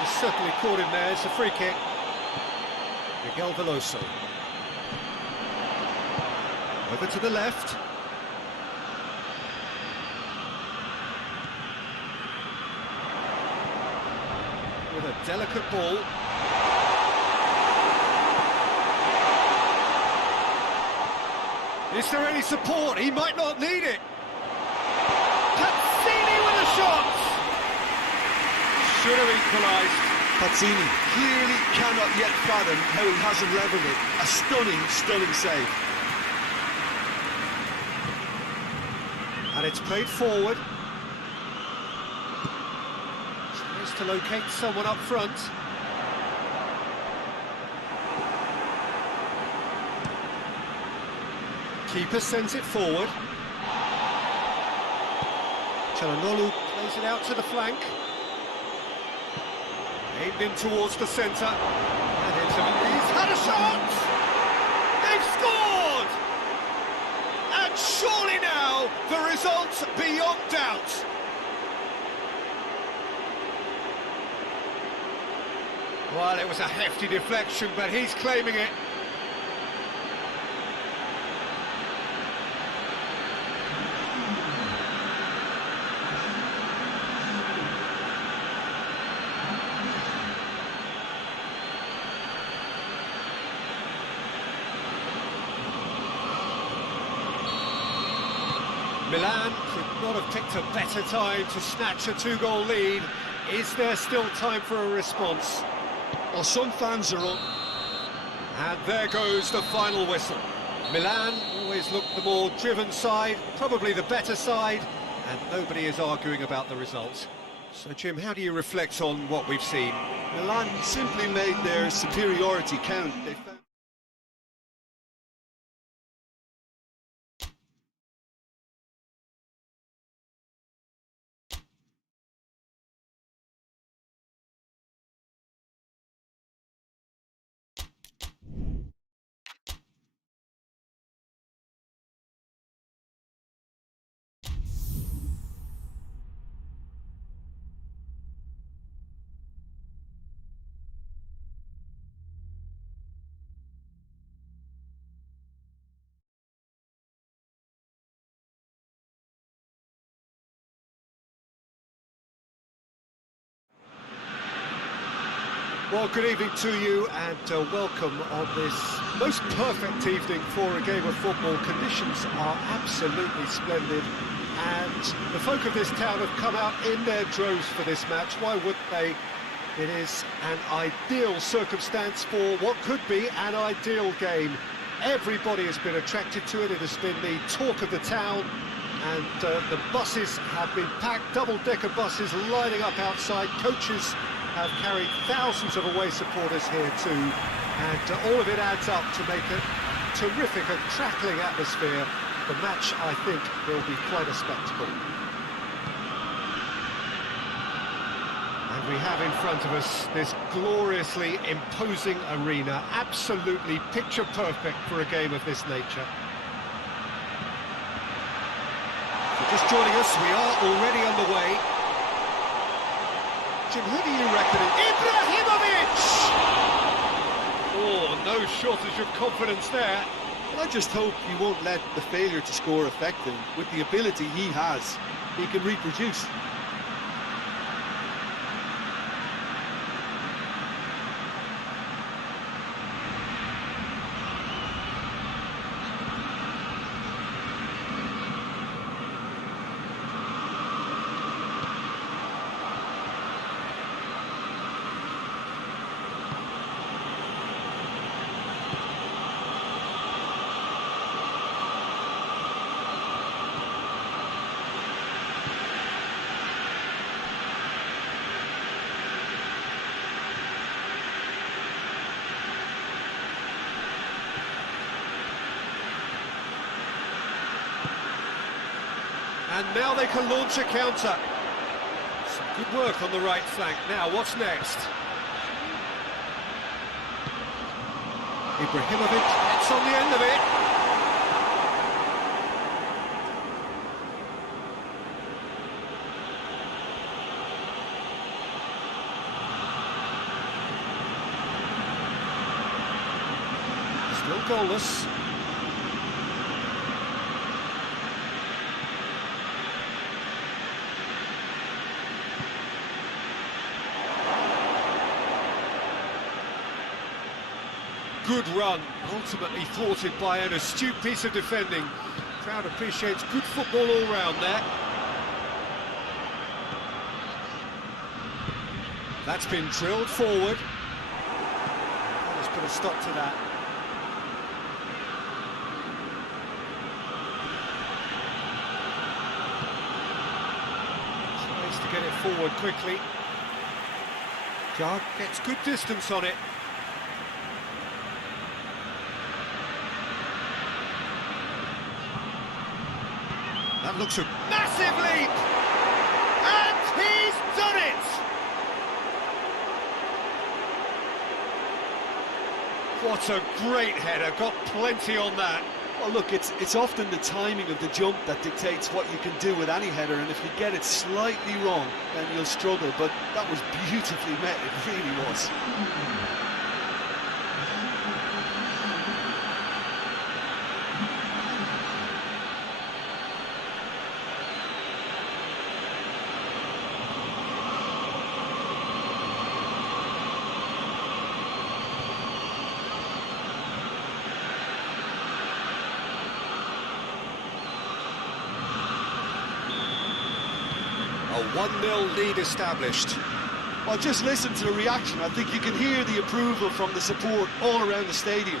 He's certainly caught him there. It's a free kick. Miguel Veloso. Over to the left. With a delicate ball. Is there any support? He might not need it. Pazzini with a shot! Should have equalised. Pazzini clearly cannot yet fathom how he hasn't levelled it. A stunning, stunning save. And it's played forward. Tries to locate someone up front. Keeper sends it forward. Çalhanoğlu plays it out to the flank. Aimed in towards the centre. And he's had a shot! They've scored! And surely now, the result's beyond doubt. Well, it was a hefty deflection, but he's claiming it. Milan could not have picked a better time to snatch a two-goal lead. Is there still time for a response? Well, some fans are on. And there goes the final whistle. Milan always looked the more driven side, probably the better side, and nobody is arguing about the result. So, Jim, how do you reflect on what we've seen? Milan simply made their superiority count. They found Well, good evening to you and welcome on this most perfect evening for a game of football. Conditions are absolutely splendid and the folk of this town have come out in their droves for this match. Why wouldn't they? It is an ideal circumstance for what could be an ideal game. Everybody has been attracted to it. It has been the talk of the town, and the buses have been packed, double-decker buses lining up outside. Coaches have carried thousands of away supporters here too, and all of it adds up to make a terrific and crackling atmosphere. The match, I think, will be quite a spectacle. And we have in front of us this gloriously imposing arena, absolutely picture perfect for a game of this nature. So just joining us, we are already underway. Jim, who do you reckon? Ibrahimovic! Oh, no shortage of confidence there. Well, I just hope he won't let the failure to score affect him. With the ability he has, he can reproduce. And now they can launch a counter. Some good work on the right flank. Now, what's next? Ibrahimovic gets on the end of it. Still goalless. Good run, ultimately thwarted by an astute piece of defending. Crowd appreciates good football all round there. That's been drilled forward. Let's put a stop to that. Tries to get it forward quickly. Jard gets good distance on it. That looks a massive leap! And he's done it! What a great header, got plenty on that. Well, look, it's often the timing of the jump that dictates what you can do with any header, and if you get it slightly wrong, then you'll struggle, but that was beautifully met, it really was. A 1-0 lead established. Well, just listen to the reaction. I think you can hear the approval from the support all around the stadium.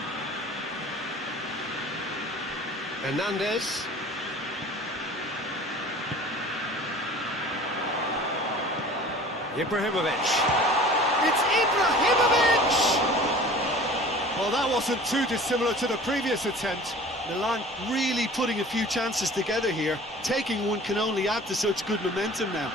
Hernandez. Ibrahimovic. It's Ibrahimovic! Well, that wasn't too dissimilar to the previous attempt. Milan really putting a few chances together here. Taking one can only add to such good momentum now.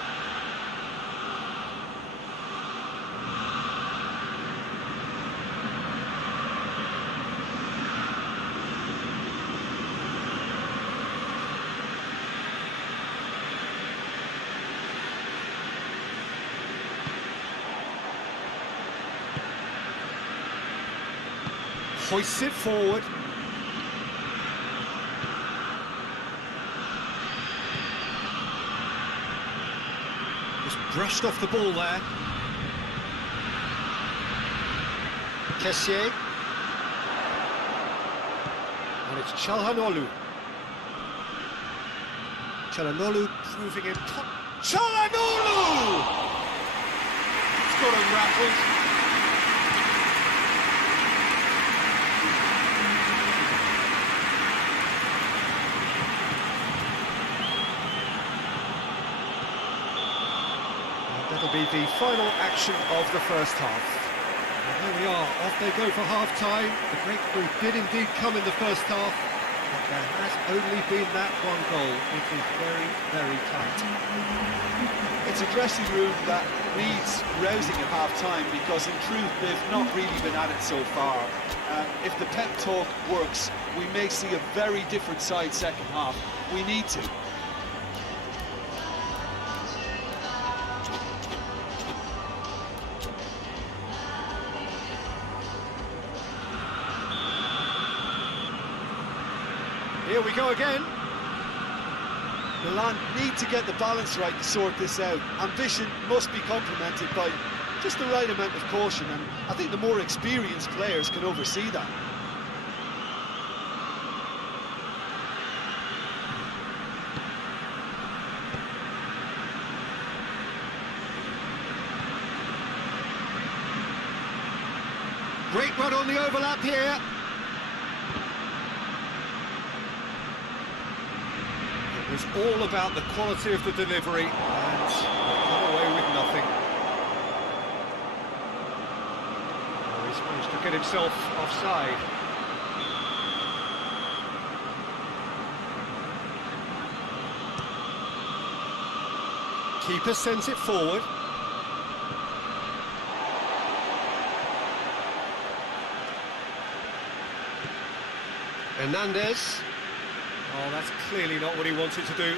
Hoists it forward. Just brushed off the ball there. Kessié. And it's Çalhanoğlu. Çalhanoğlu proving in top. Çalhanoğlu! It's got him rattled. That'll be the final action of the first half. And here we are, off they go for half-time. The breakthrough did indeed come in the first half, but there has only been that one goal. It is very, very tight. It's a dressing room that needs rousing at half-time because in truth they've not really been at it so far. If the pep talk works, we may see a very different side second half. We need to. Here we go again. Milan need to get the balance right to sort this out. Ambition must be complemented by just the right amount of caution, and I think the more experienced players can oversee that. Great run on the overlap here. It was all about the quality of the delivery, and they've come away with nothing. Oh, he's managed to get himself offside. Keeper sends it forward. Hernandez. Oh, that's clearly not what he wanted to do.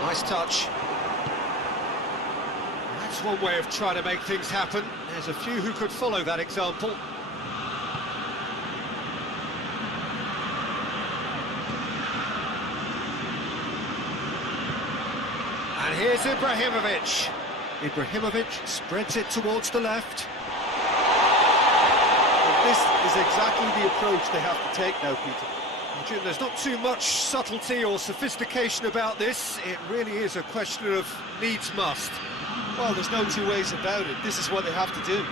Nice touch. That's one way of trying to make things happen. There's a few who could follow that example. And here's Ibrahimovic. Ibrahimovic spreads it towards the left. And this is exactly the approach they have to take now, Peter. Well, Jim, there's not too much subtlety or sophistication about this. It really is a question of needs must. Well, there's no two ways about it. This is what they have to do.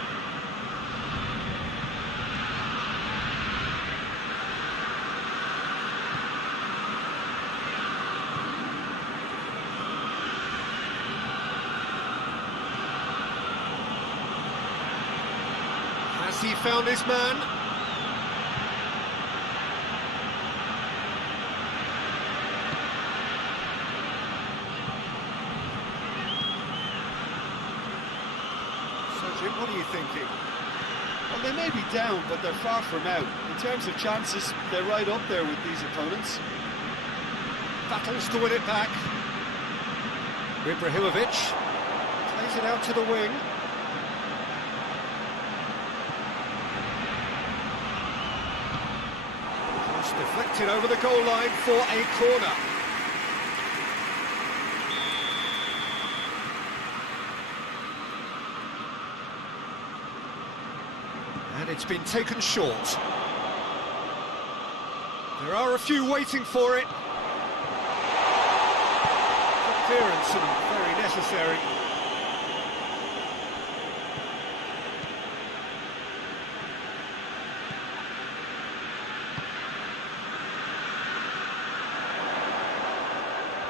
Has he found his man? So, Jim, what are you thinking? Well, they may be down, but they're far from out. In terms of chances, they're right up there with these opponents. Battles to win it back. Ibrahimovic plays it out to the wing. It's deflected over the goal line for a corner. And it's been taken short. There are a few waiting for it. Clearance and very necessary.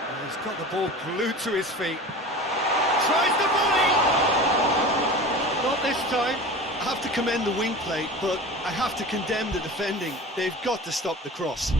And he's got the ball glued to his feet. Tries the volley! Not this time. I have to commend the wing play, but I have to condemn the defending. They've got to stop the cross.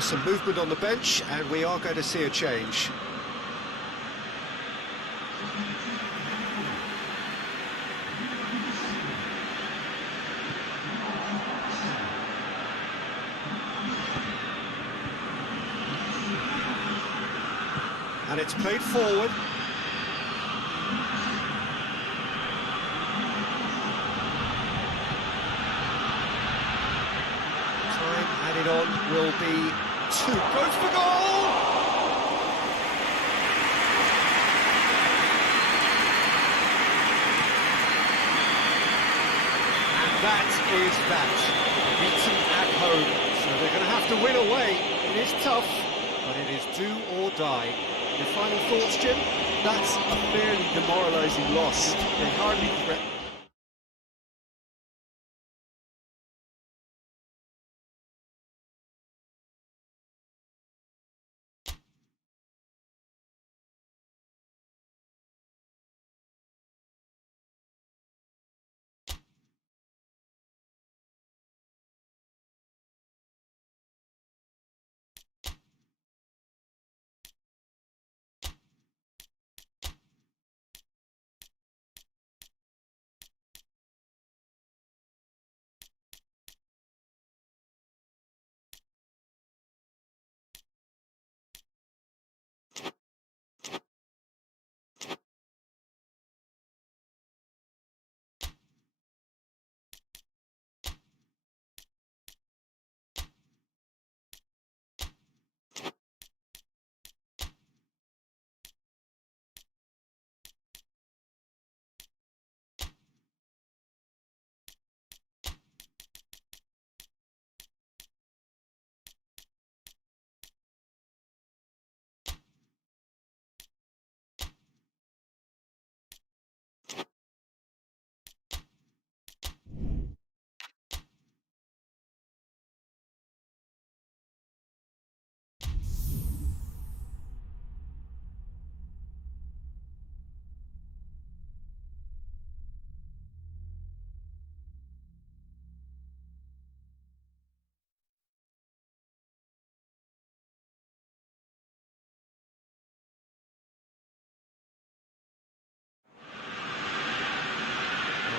Now some movement on the bench, and we are going to see a change. And it's played forward. Time added on will be 2. Goes for goal! And that is that. Beaten at home. So they're going to have to win away. It is tough, but it is do or die. Your final thoughts, Jim? That's a fairly demoralising loss. They hardly threaten.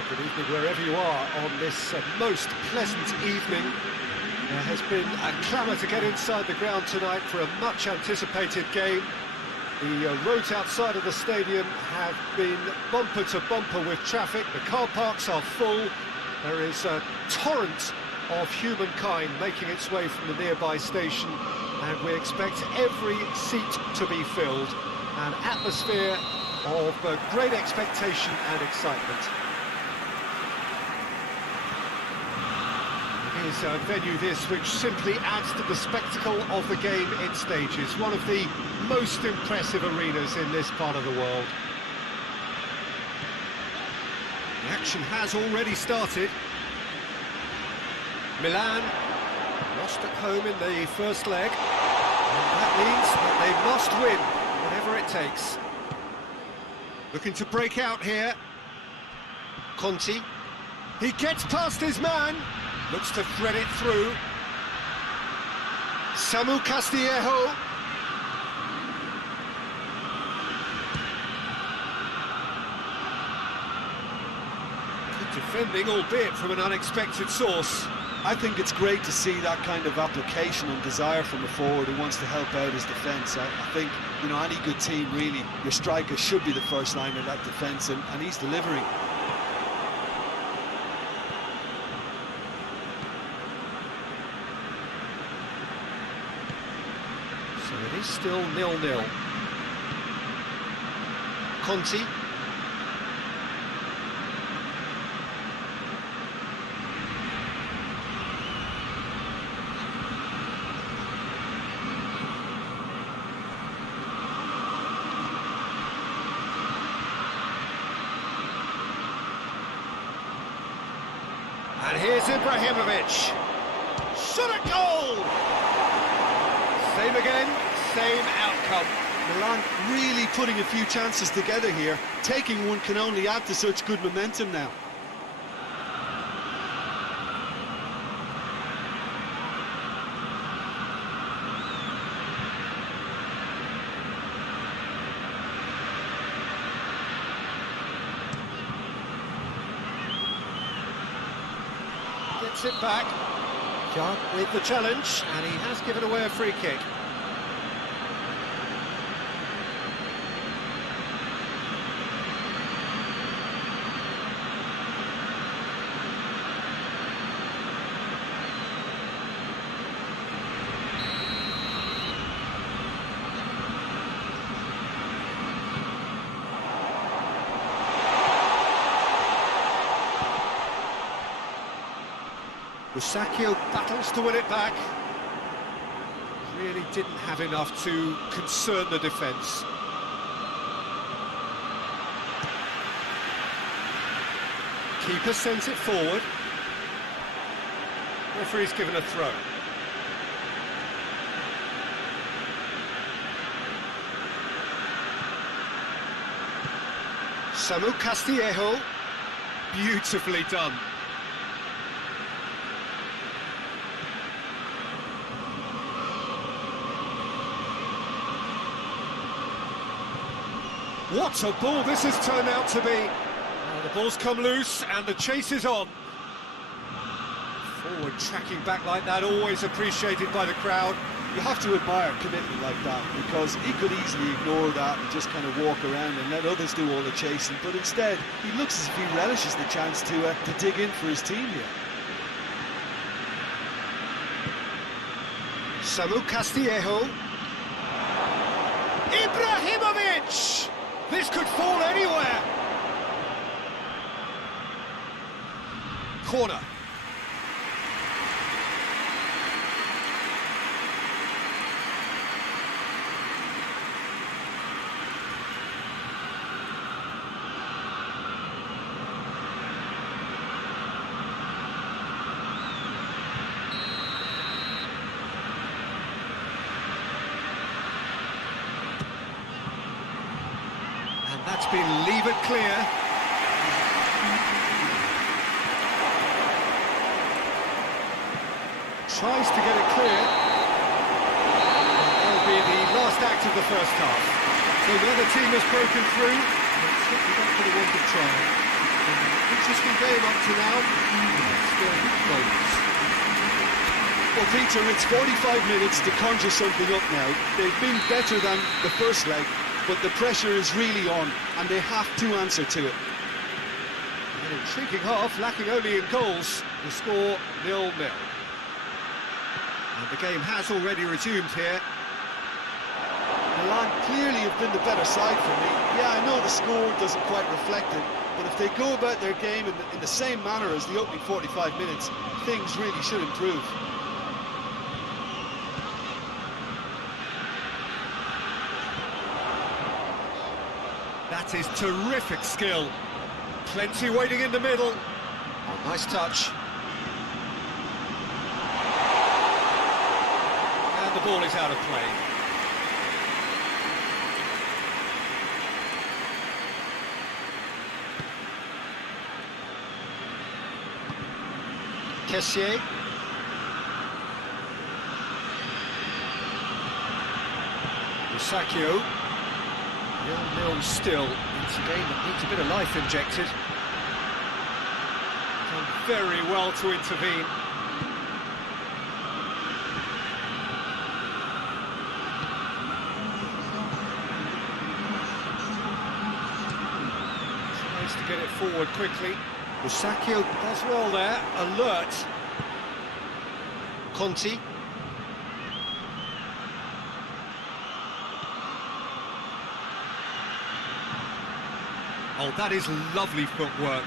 Good evening wherever you are on this most pleasant evening. There has been a clamour to get inside the ground tonight for a much anticipated game. The roads outside of the stadium have been bumper to bumper with traffic. The car parks are full. There is a torrent of humankind making its way from the nearby station, and we expect every seat to be filled. An atmosphere of great expectation and excitement. Is a venue this which simply adds to the spectacle of the game it stages. One of the most impressive arenas in this part of the world. The action has already started. Milan lost at home in the first leg, and that means that they must win, whatever it takes. Looking to break out here. Conti. He gets past his man. Looks to thread it through. Samu Castillejo. Good defending, albeit from an unexpected source. I think it's great to see that kind of application and desire from a forward who wants to help out his defence. I think, you know, any good team, really, your striker should be the first line of that defence, and he's delivering. So it is still 0-0. Conti. And here's Ibrahimovic. Shot a goal! Same again, same outcome. Milan really putting a few chances together here. Taking one can only add to such good momentum now. gets it back. John with the challenge, and he has given away a free kick. Rusacchio battles to win it back. Really didn't have enough to concern the defence. Keeper sends it forward. Referee's given a throw. Samu Castillejo. Beautifully done. What a ball this has turned out to be. Now the ball's come loose and the chase is on. Forward tracking back like that, always appreciated by the crowd. You have to admire commitment like that, because he could easily ignore that and just kind of walk around and let others do all the chasing, but instead he looks as if he relishes the chance to dig in for his team here. Samu Castillejo. Ibrahimovic! This could fall anywhere. Corner. That's been levered clear. Tries to get it clear. That'll be the last act of the first half. So the other team has broken through. It's simply not going to want to try. Interesting game up to now. Still goals. Well, Peter, it's 45 minutes to conjure something up now. They've been better than the first leg, but the pressure is really on, and they have to answer to it. An intriguing half, lacking only in goals. The score 0-0. And the game has already resumed here. Milan clearly have been the better side for me. Yeah, I know the score doesn't quite reflect it, but if they go about their game in the same manner as the opening 45 minutes, things really should improve. That is terrific skill. Plenty waiting in the middle. Oh, nice touch. And the ball is out of play. Kessier. Rusacchio. 0-0 still. It's a game that needs a bit of life injected. Done very well to intervene. Tries to get it forward quickly. Rusacchio does well there, alert. Conti. Oh, that is lovely footwork.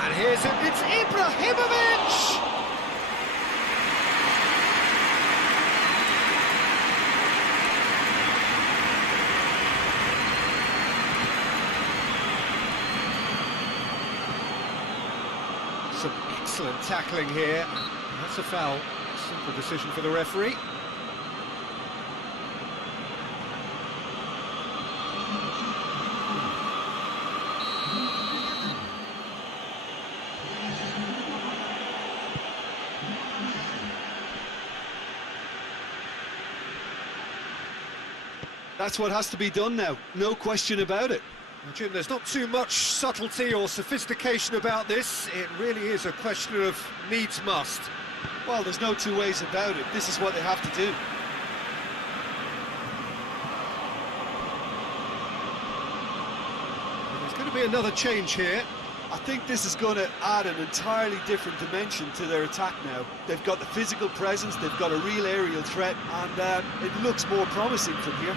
And here's it, it's Ibrahimovic! Some excellent tackling here. That's a foul. Simple decision for the referee. That's what has to be done now, no question about it. Jim, there's not too much subtlety or sophistication about this. It really is a question of needs must. Well, there's no two ways about it. This is what they have to do. There's going to be another change here. I think this is going to add an entirely different dimension to their attack now. They've got the physical presence, they've got a real aerial threat, and it looks more promising from here.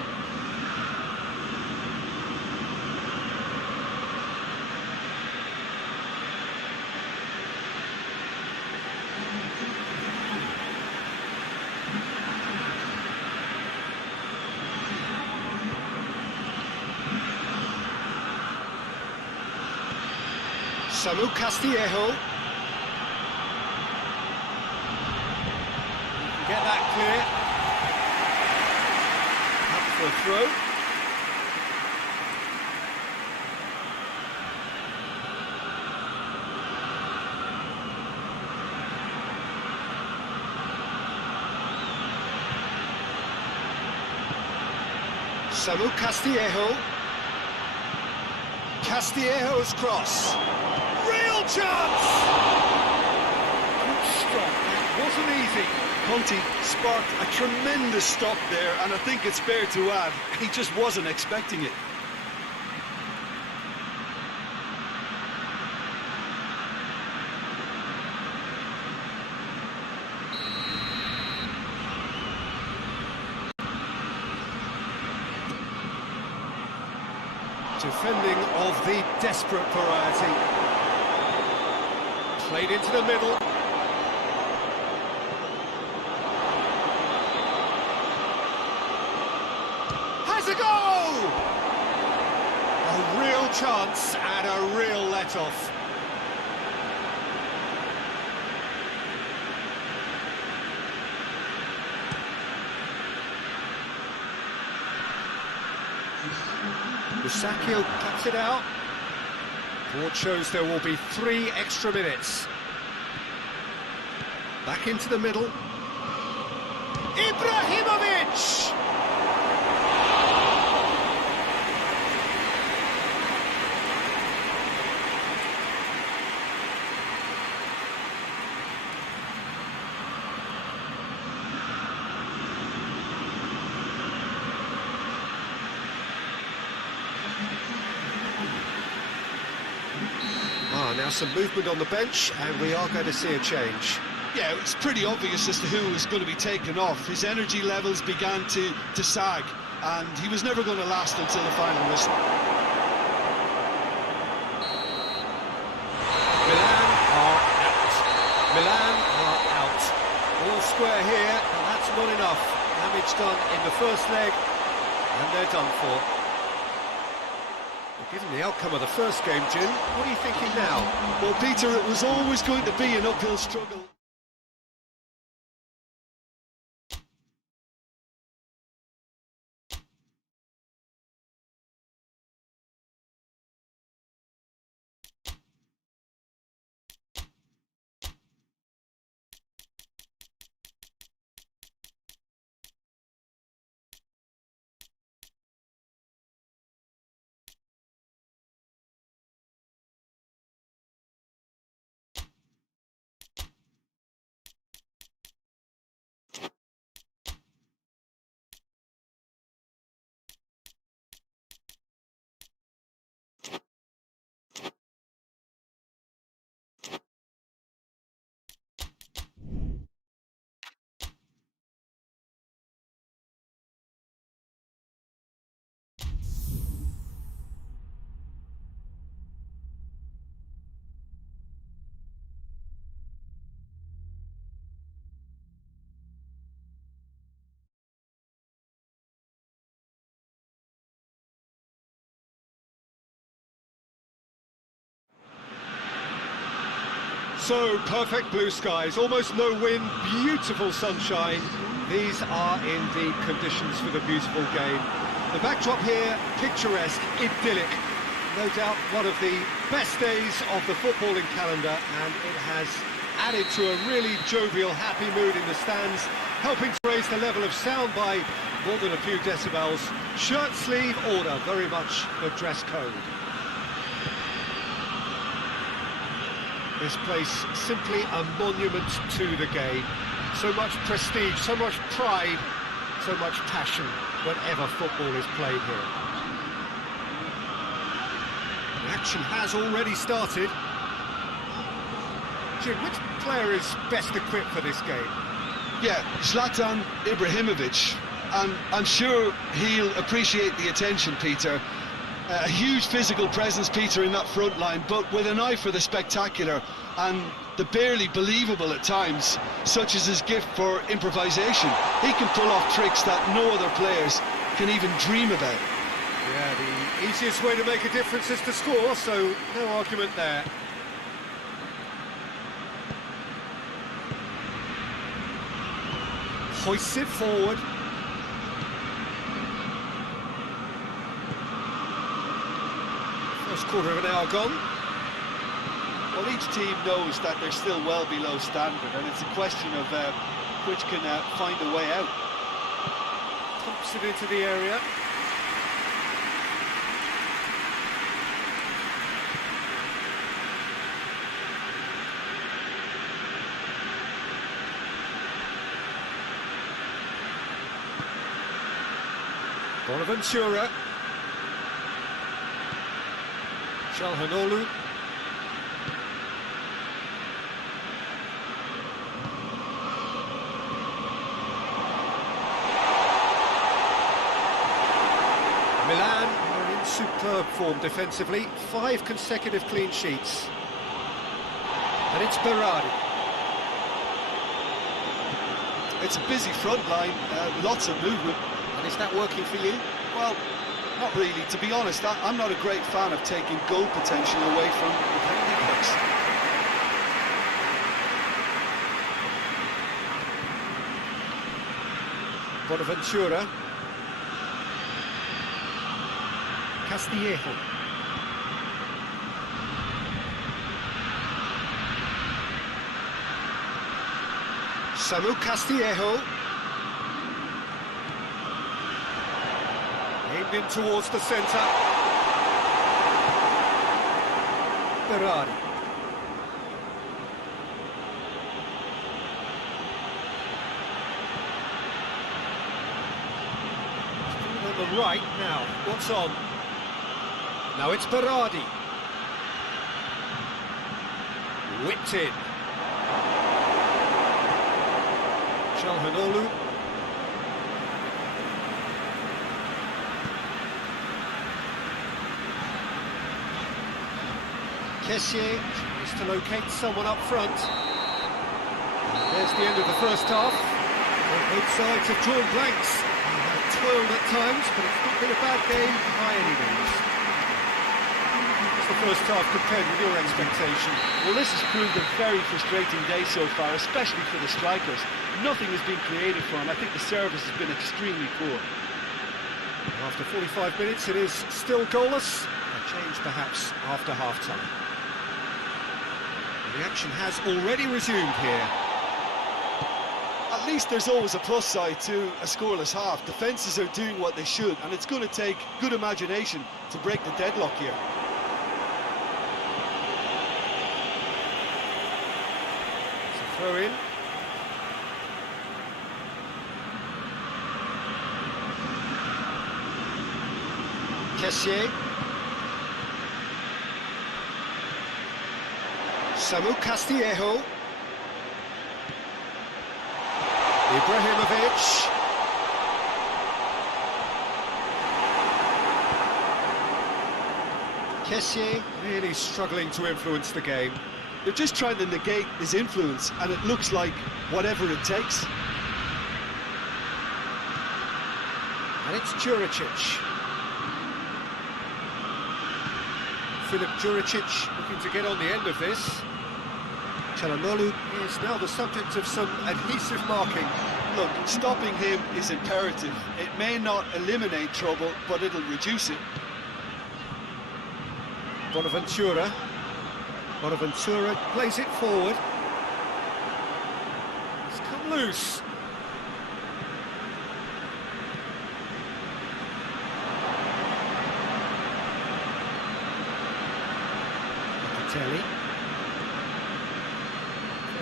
Samu Castillejo. Get that clear. Up for a throw. Samu Castillejo. Castillejo's cross. Real chance! Good stop, that wasn't easy. Conte sparked a tremendous stop there, and I think it's fair to add, he just wasn't expecting it. Defending of the desperate variety. Played into the middle. Has a goal! A real chance and a real let-off. Musacchio cuts it out. Board shows there will be 3 extra minutes. Back into the middle. Ibrahimovic! Now some movement on the bench, and we are going to see a change. Yeah, it's pretty obvious as to who was going to be taken off. His energy levels began to sag, and he was never going to last until the final whistle. Milan are out. Milan are out. All square here, but that's not enough. Damage done in the first leg, and they're done for. Given the outcome of the first game, Jim, what are you thinking now? Well, Peter, it was always going to be an uphill struggle. So, perfect blue skies, almost no wind, beautiful sunshine. These are in the conditions for the beautiful game. The backdrop here, picturesque, idyllic. No doubt one of the best days of the footballing calendar, and it has added to a really jovial, happy mood in the stands, helping to raise the level of sound by more than a few decibels. Shirt sleeve order, very much the dress code. This place simply a monument to the game. So much prestige, so much pride, so much passion whenever football is played here. The action has already started. Jim, which player is best equipped for this game? Yeah, Zlatan Ibrahimovic, and I'm sure he'll appreciate the attention, Peter. A huge physical presence, Peter, in that front line, but with an eye for the spectacular and the barely believable at times, such as his gift for improvisation. He can pull off tricks that no other players can even dream about. Yeah, the easiest way to make a difference is to score, so no argument there. Hoists it forward. First quarter of an hour gone. Well, each team knows that they're still well below standard, and it's a question of which can find a way out. Pumps it into the area. Bonaventura. Çalhanoğlu. Milan are in superb form defensively, 5 consecutive clean sheets. And it's Berardi. It's a busy front line, lots of movement. And is that working for you? Well, not really. To be honest, I'm not a great fan of taking goal potential away from the penalty box. Bonaventura. Castillejo. Samu Castillejo. Aimed in towards the centre. Berardi. Still on the right now. What's on? Now it's Berardi. Whipped in. Çalhanoğlu. Kessié tries to locate someone up front. There's the end of the first half. Both sides have drawn blanks. They have toiled at times, but it's not been a bad game by any means. What's the first half compared with your expectation? Well, this has proved a very frustrating day so far, especially for the strikers. Nothing has been created for them. I think the service has been extremely poor. After 45 minutes, it is still goalless. A change perhaps after half-time. The action has already resumed here. At least there's always a plus side to a scoreless half. Defences are doing what they should, and it's going to take good imagination to break the deadlock here. It's a throw-in. Kessié. Samu Castillejo. Ibrahimovic. Kessié really struggling to influence the game. They're just trying to negate his influence, and it looks like whatever it takes. And it's Juricic. Filip Juricic looking to get on the end of this. Çalhanoğlu is now the subject of some adhesive marking. Look, stopping him is imperative. It may not eliminate trouble, but it'll reduce it. Bonaventura. Bonaventura plays it forward. It's come loose. Balotelli.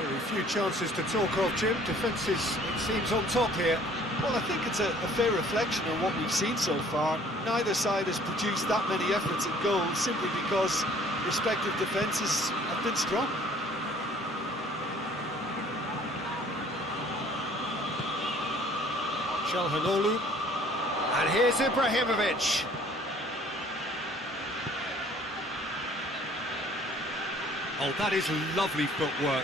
Very few chances to talk of, Jim. Defences, it seems, on top here. Well, I think it's a fair reflection on what we've seen so far. Neither side has produced that many efforts at goal simply because respective defences have been strong. Çalhanoğlu. And here's Ibrahimovic. Oh, that is lovely footwork.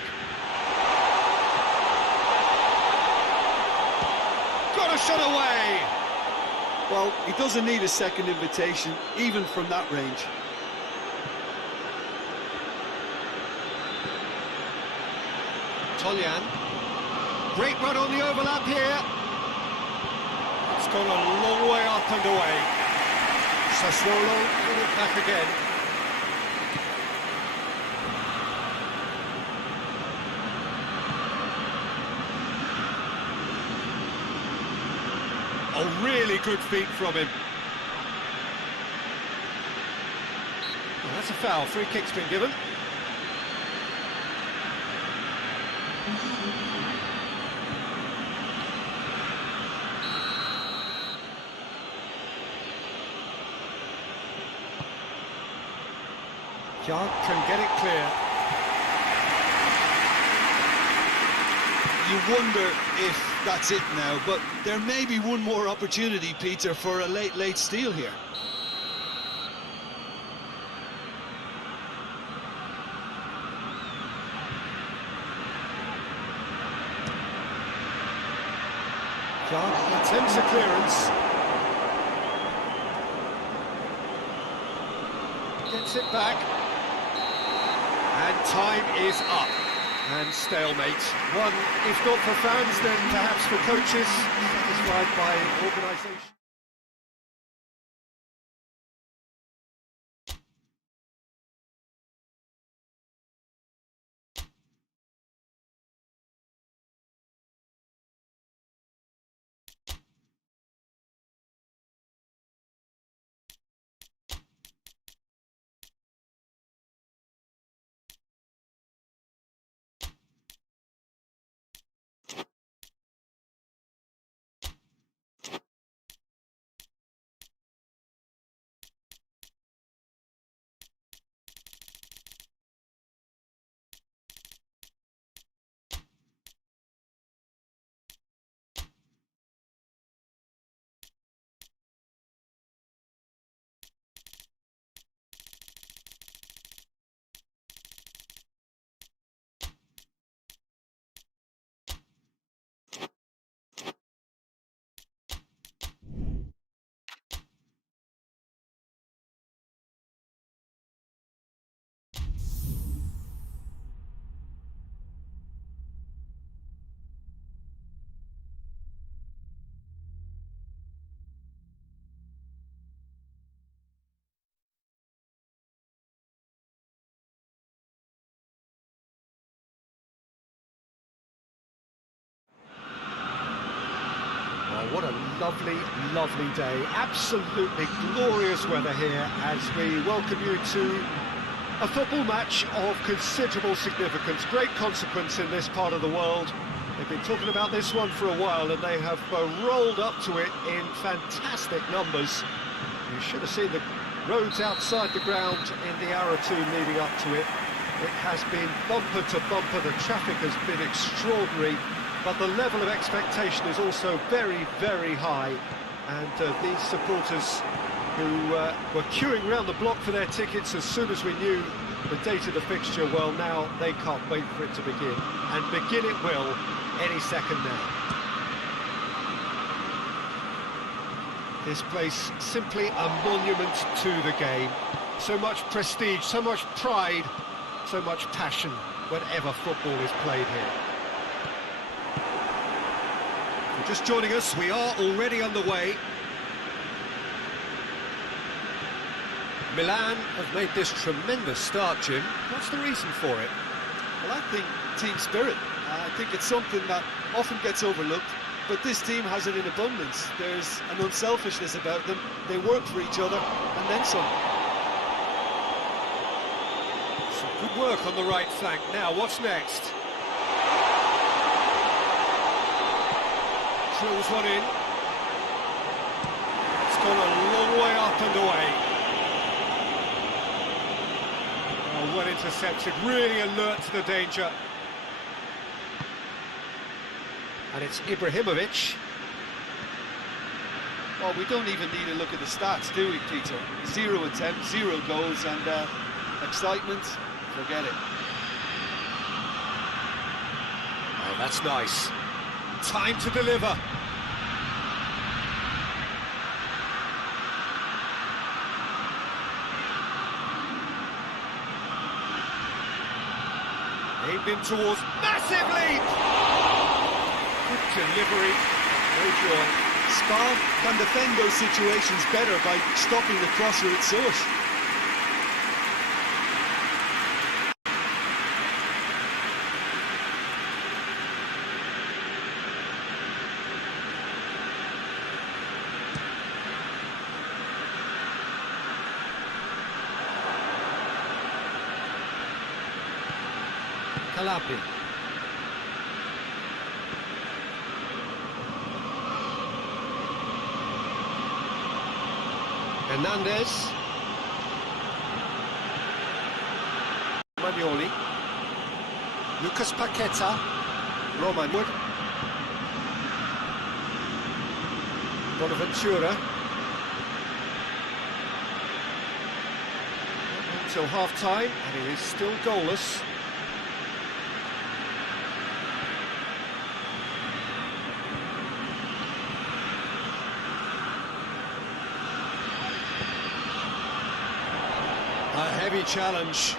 Got a shot away! Well, he doesn't need a second invitation, even from that range. Toljan. Great run on the overlap here. It's gone a long way up and away. Sassuolo put it back again. Oh, really good feet from him. Well, that's a foul. Free kick's been given. Jan can get it clear. You wonder if that's it now, but there may be one more opportunity, Peter, for a late steal here. Jan attempts a clearance. Gets it back. And time is up. And stalemate. One, if not for fans, then perhaps for coaches, satisfied by organisation. What a lovely, lovely day. Absolutely glorious weather here as we welcome you to a football match of considerable significance, great consequence in this part of the world. They've been talking about this one for a while and they have rolled up to it in fantastic numbers. You should have seen the roads outside the ground in the hour or two leading up to it. It has been bumper to bumper, the traffic has been extraordinary. But the level of expectation is also very, very high. And these supporters who were queuing around the block for their tickets as soon as we knew the date of the fixture, well, now they can't wait for it to begin. And begin it will any second now. This place simply a monument to the game. So much prestige, so much pride, so much passion whenever football is played here. Just joining us, we are already underway. Milan have made this tremendous start, Jim. What's the reason for it? Well, I think team spirit. I think it's something that often gets overlooked, but this team has it in abundance. There's an unselfishness about them. They work for each other, and then some. Good work on the right flank. Now, what's next? Drills one in. It's gone a long way up and away. Oh, well intercepted, really alert to the danger. And it's Ibrahimovic. Well, we don't even need to look at the stats, do we, Peter? 0 attempts, 0 goals, and excitement, forget it. Oh, that's nice. Time to deliver. Aimed in towards massive lead. Good delivery. No joy. Spa can defend those situations better by stopping the crosser at source. Calabria. Hernandez. Magnoli. Lucas Paqueta. Roman Wood. Bonaventura. Until half-time, and it is still goalless. A heavy challenge.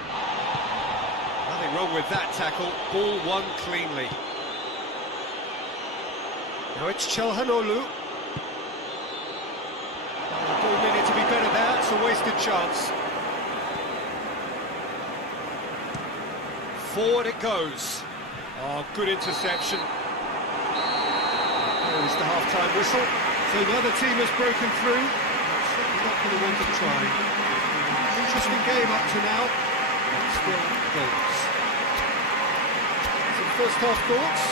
Nothing wrong with that tackle. Ball won cleanly. Now it's Çalhanoğlu. The ball needed to be better there. It's a wasted chance. Forward it goes. Oh, good interception. There is the half-time whistle. So the other team has broken through. Certainly not going to want to try. Interesting game up to now, and still goals. Some first half thoughts?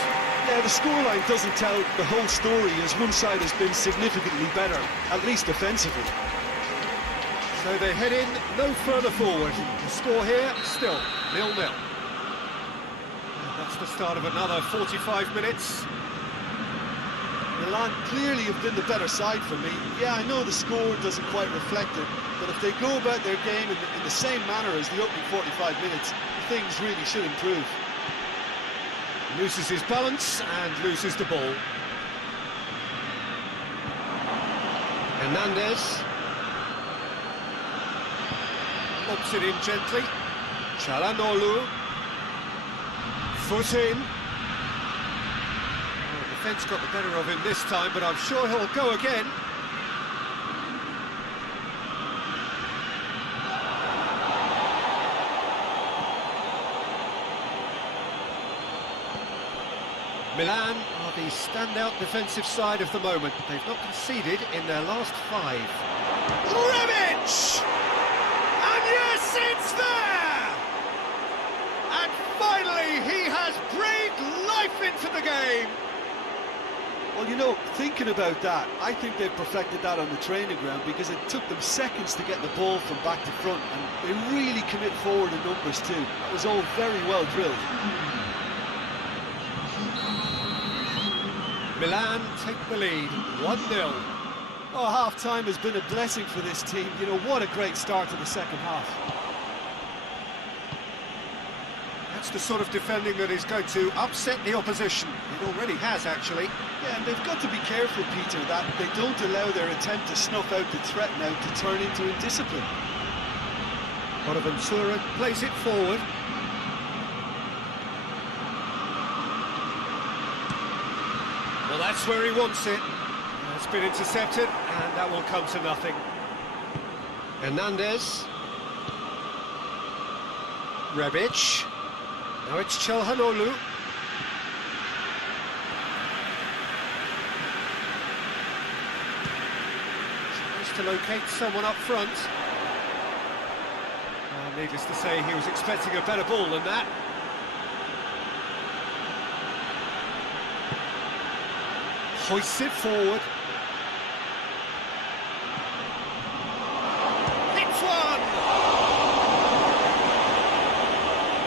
Yeah, the scoreline doesn't tell the whole story, as one side has been significantly better, at least defensively. So they head in no further forward. The score here, still 0-0. That's the start of another 45 minutes. Milan clearly have been the better side for me. Yeah, I know the score doesn't quite reflect it, but if they go about their game in the same manner as the opening 45 minutes, things really should improve. Loses his balance and loses the ball. Hernandez. Lobs it in gently. Çalhanoğlu. Foot in. The defence got the better of him this time, but I'm sure he'll go again. Milan are the standout defensive side of the moment. They've not conceded in their last 5. Rebic! And yes, it's there! And finally, he has breathed life into the game! Well, you know, thinking about that, I think they've perfected that on the training ground, because it took them seconds to get the ball from back to front, and they really commit forward in numbers too. That was all very well drilled. Milan take the lead, 1-0. Oh, half-time has been a blessing for this team. You know, what a great start to the second half. That's the sort of defending that is going to upset the opposition. It already has, actually. Yeah, and they've got to be careful, Peter, that they don't allow their attempt to snuff out the threat now to turn into indiscipline. Bonaventura plays it forward. Well, that's where he wants it. It's been intercepted, and that will come to nothing. Hernandez. Rebic. Now it's Çalhanoğlu. Tries to locate someone up front. And Needless to say, he was expecting a better ball than that. Hoists it forward. Hits one!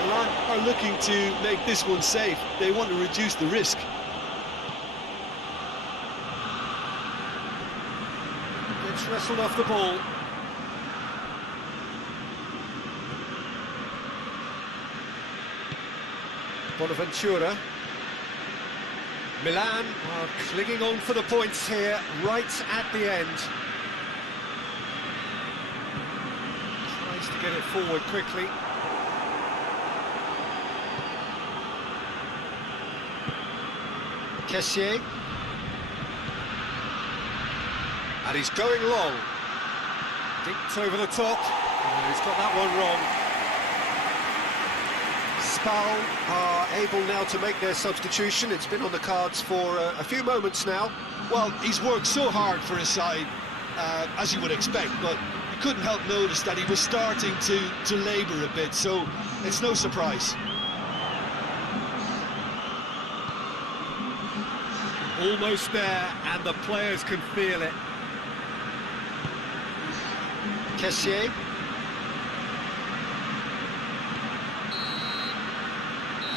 Milan are looking to make this one safe. They want to reduce the risk. Gets wrestled off the ball. Bonaventura. Milan are clinging on for the points here, right at the end. Tries to get it forward quickly. Kessié. And he's going long. Dinked over the top. Oh, he's got that one wrong. Spal are able now to make their substitution. It's been on the cards for a few moments now. Well, he's worked so hard for his side, as you would expect, but you couldn't help notice that he was starting to labour a bit, so it's no surprise. Almost there, and the players can feel it. Kessié.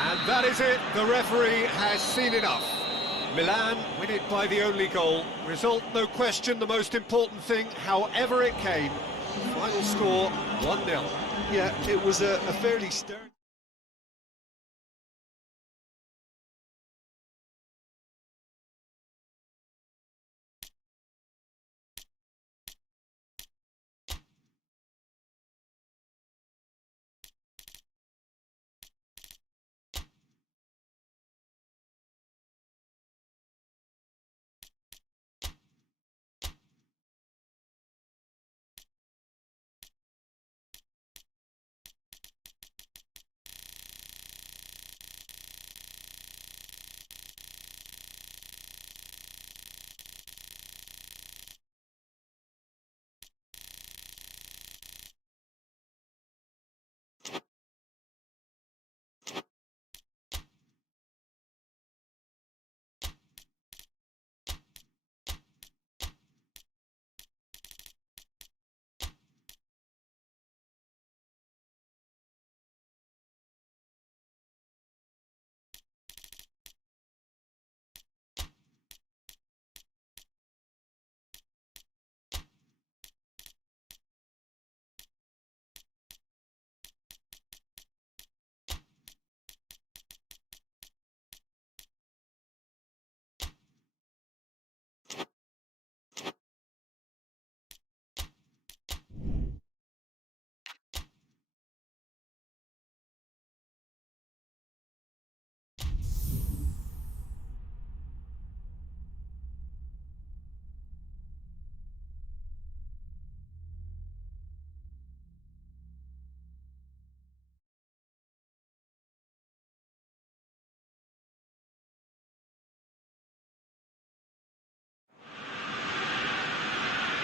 And that is it, the referee has seen enough. Milan win it by the only goal. Result, no question, the most important thing, however it came. Final score, 1-0. Yeah, it was a fairly stern...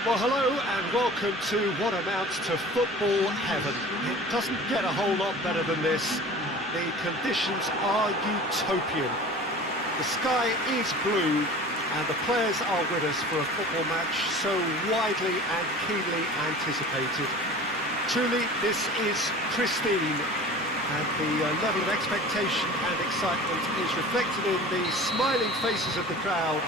Well, hello and welcome to what amounts to football heaven. It doesn't get a whole lot better than this. The conditions are utopian. The sky is blue and the players are with us for a football match so widely and keenly anticipated. Truly, this is pristine, and the level of expectation and excitement is reflected in the smiling faces of the crowd.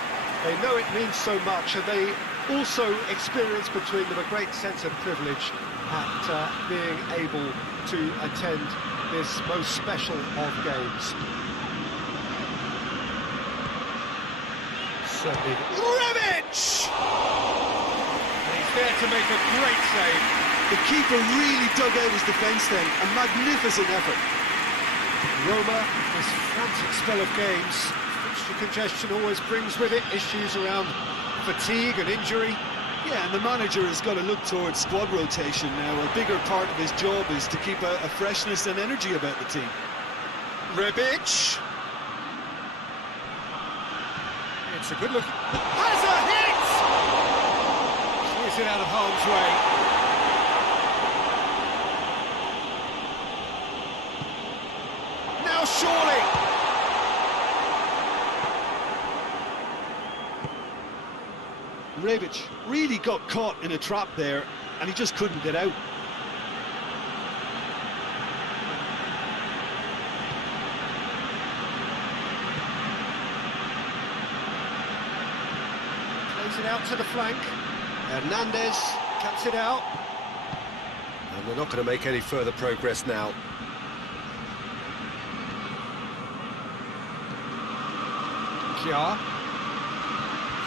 They know it means so much, and they also experience between them a great sense of privilege at being able to attend this most special of games. Certainly. Rebic! And he's there to make a great save. The keeper really dug out his defence then, a magnificent effort. Roma, this frantic spell of games, fixture congestion always brings with it issues around fatigue and injury. Yeah, and the manager has got to look towards squad rotation now. A bigger part of his job is to keep a freshness and energy about the team. Rebic. It's a good look. Has a hit! Clears it out of harm's way. surely! Rebic really got caught in a trap there, and he just couldn't get out. Plays it out to the flank. Hernandez cuts it out. And they're not going to make any further progress now. Kja.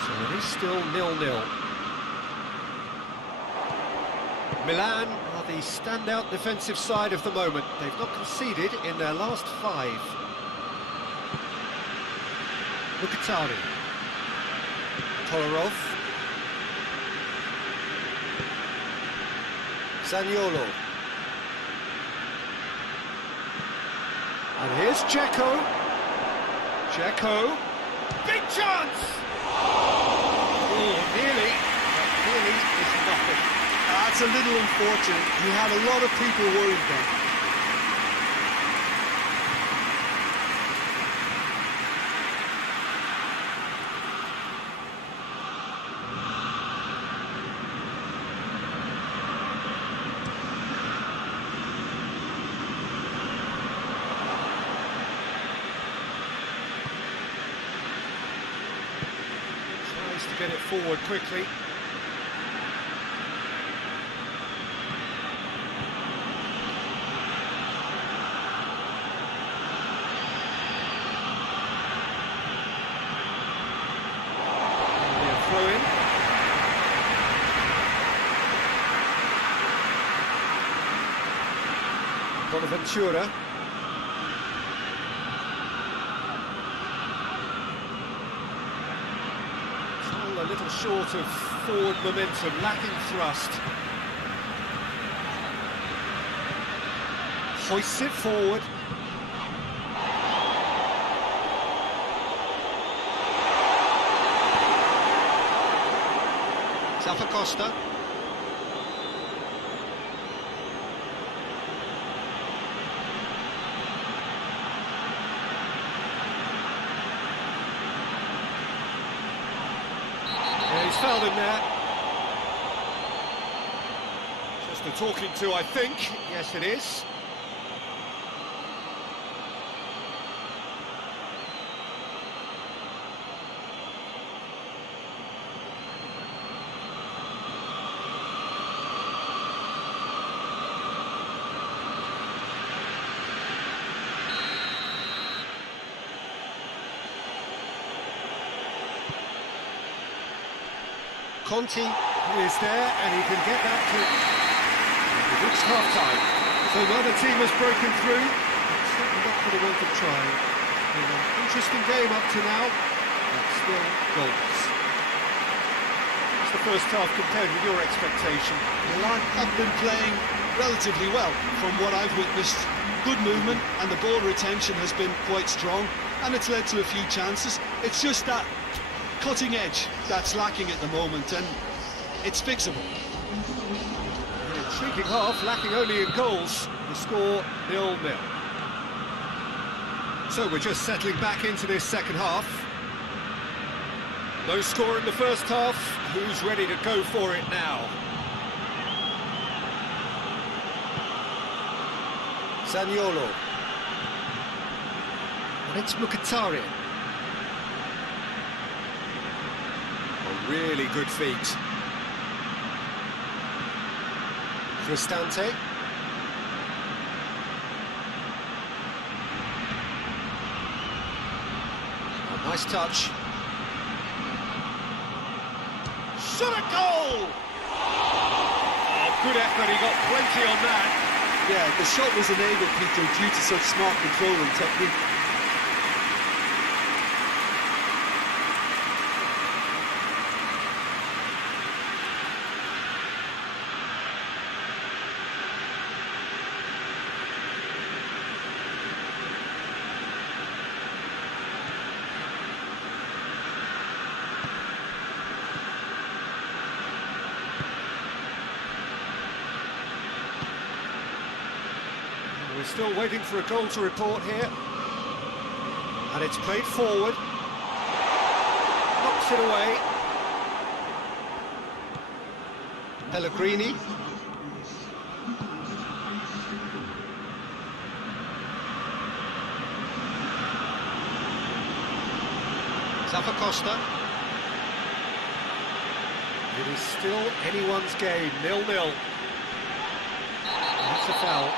So it is still 0-0. Milan are the standout defensive side of the moment. They've not conceded in their last 5. Mkhitaryan. Kolarov. Zaniolo. And here's Dzeko. Dzeko. Big chance! Oh, nearly. But nearly is nothing. That's a little unfortunate. He had a lot of people worried then. Tries to get it forward quickly. Throw in. Bonaventura. Still a little short of forward momentum, lacking thrust. Hoists it forward. Costa. Yeah, he's fouled him there. Just a talking to, I think. Yes, it is. Conti is there, and he can get that to... We've reached half-time. So neither team has broken through. It's certainly not for the want of trying. It's been an interesting game up to now, but still goals. What's the first half compared with your expectation? Milan have been playing relatively well from what I've witnessed. Good movement, and the ball retention has been quite strong, and it's led to a few chances. It's just that cutting edge that's lacking at the moment, and it's fixable. An intriguing half, lacking only in goals. The score 0-0. So we're just settling back into this second half. No score in the first half. Who's ready to go for it now? Zaniolo. And it's Mkhitaryan. Really good feet. Cristante. Oh, nice touch. Shot a goal! Oh, good effort, he got plenty on that. Yeah, the shot was enabled, Peter, due to such smart control and technique. We're still waiting for a goal to report here. And it's played forward. Knocks it away. Pellegrini. Costa. It is still anyone's game, 0-0. That's a foul.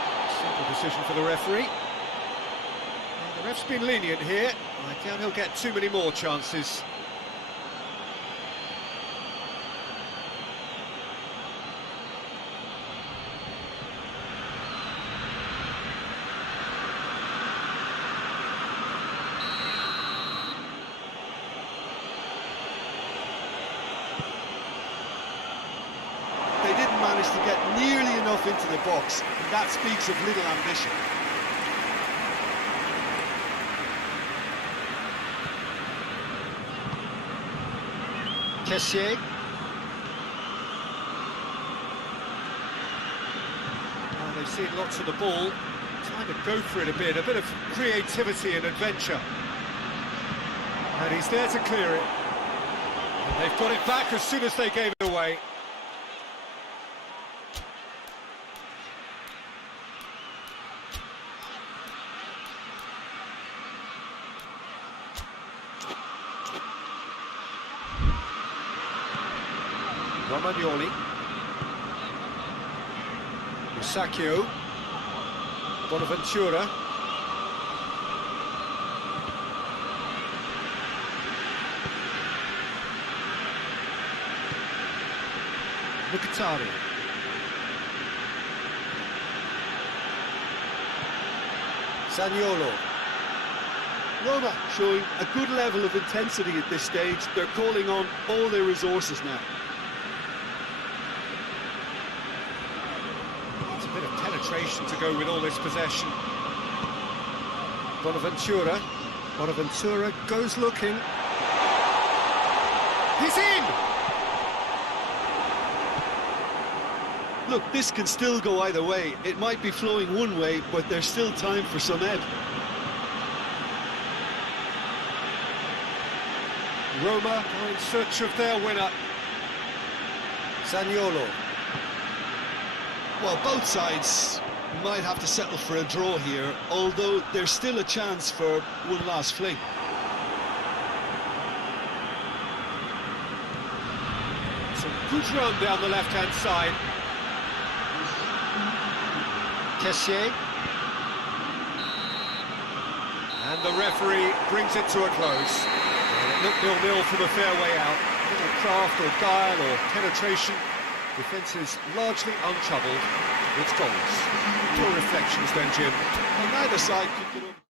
Simple decision for the referee. Well, the ref's been lenient here. I doubt he'll get too many more chances. Managed to get nearly enough into the box, and that speaks of little ambition. Kessié. Well, they've seen lots of the ball. Time to go for it a bit of creativity and adventure. And he's there to clear it. And they've got it back as soon as they gave it away. Romagnoli, Musacchio, Bonaventura, Mkhitaryan, Zaniolo. Roma showing a good level of intensity at this stage. They're calling on all their resources now. A bit of penetration to go with all this possession. Bonaventura. Bonaventura goes looking. He's in! Look, this can still go either way. It might be flowing one way, but there's still time for some ebb. Roma are in search of their winner. Zaniolo. Well, both sides might have to settle for a draw here, although there's still a chance for one last fling. Some good run down the left-hand side. Kessié. And the referee brings it to a close. And it looked 0-0 from a fair way out. A little craft or guile or penetration. Defence is largely untroubled. It's goals. Your reflections then, Jim? Well, neither side could get over.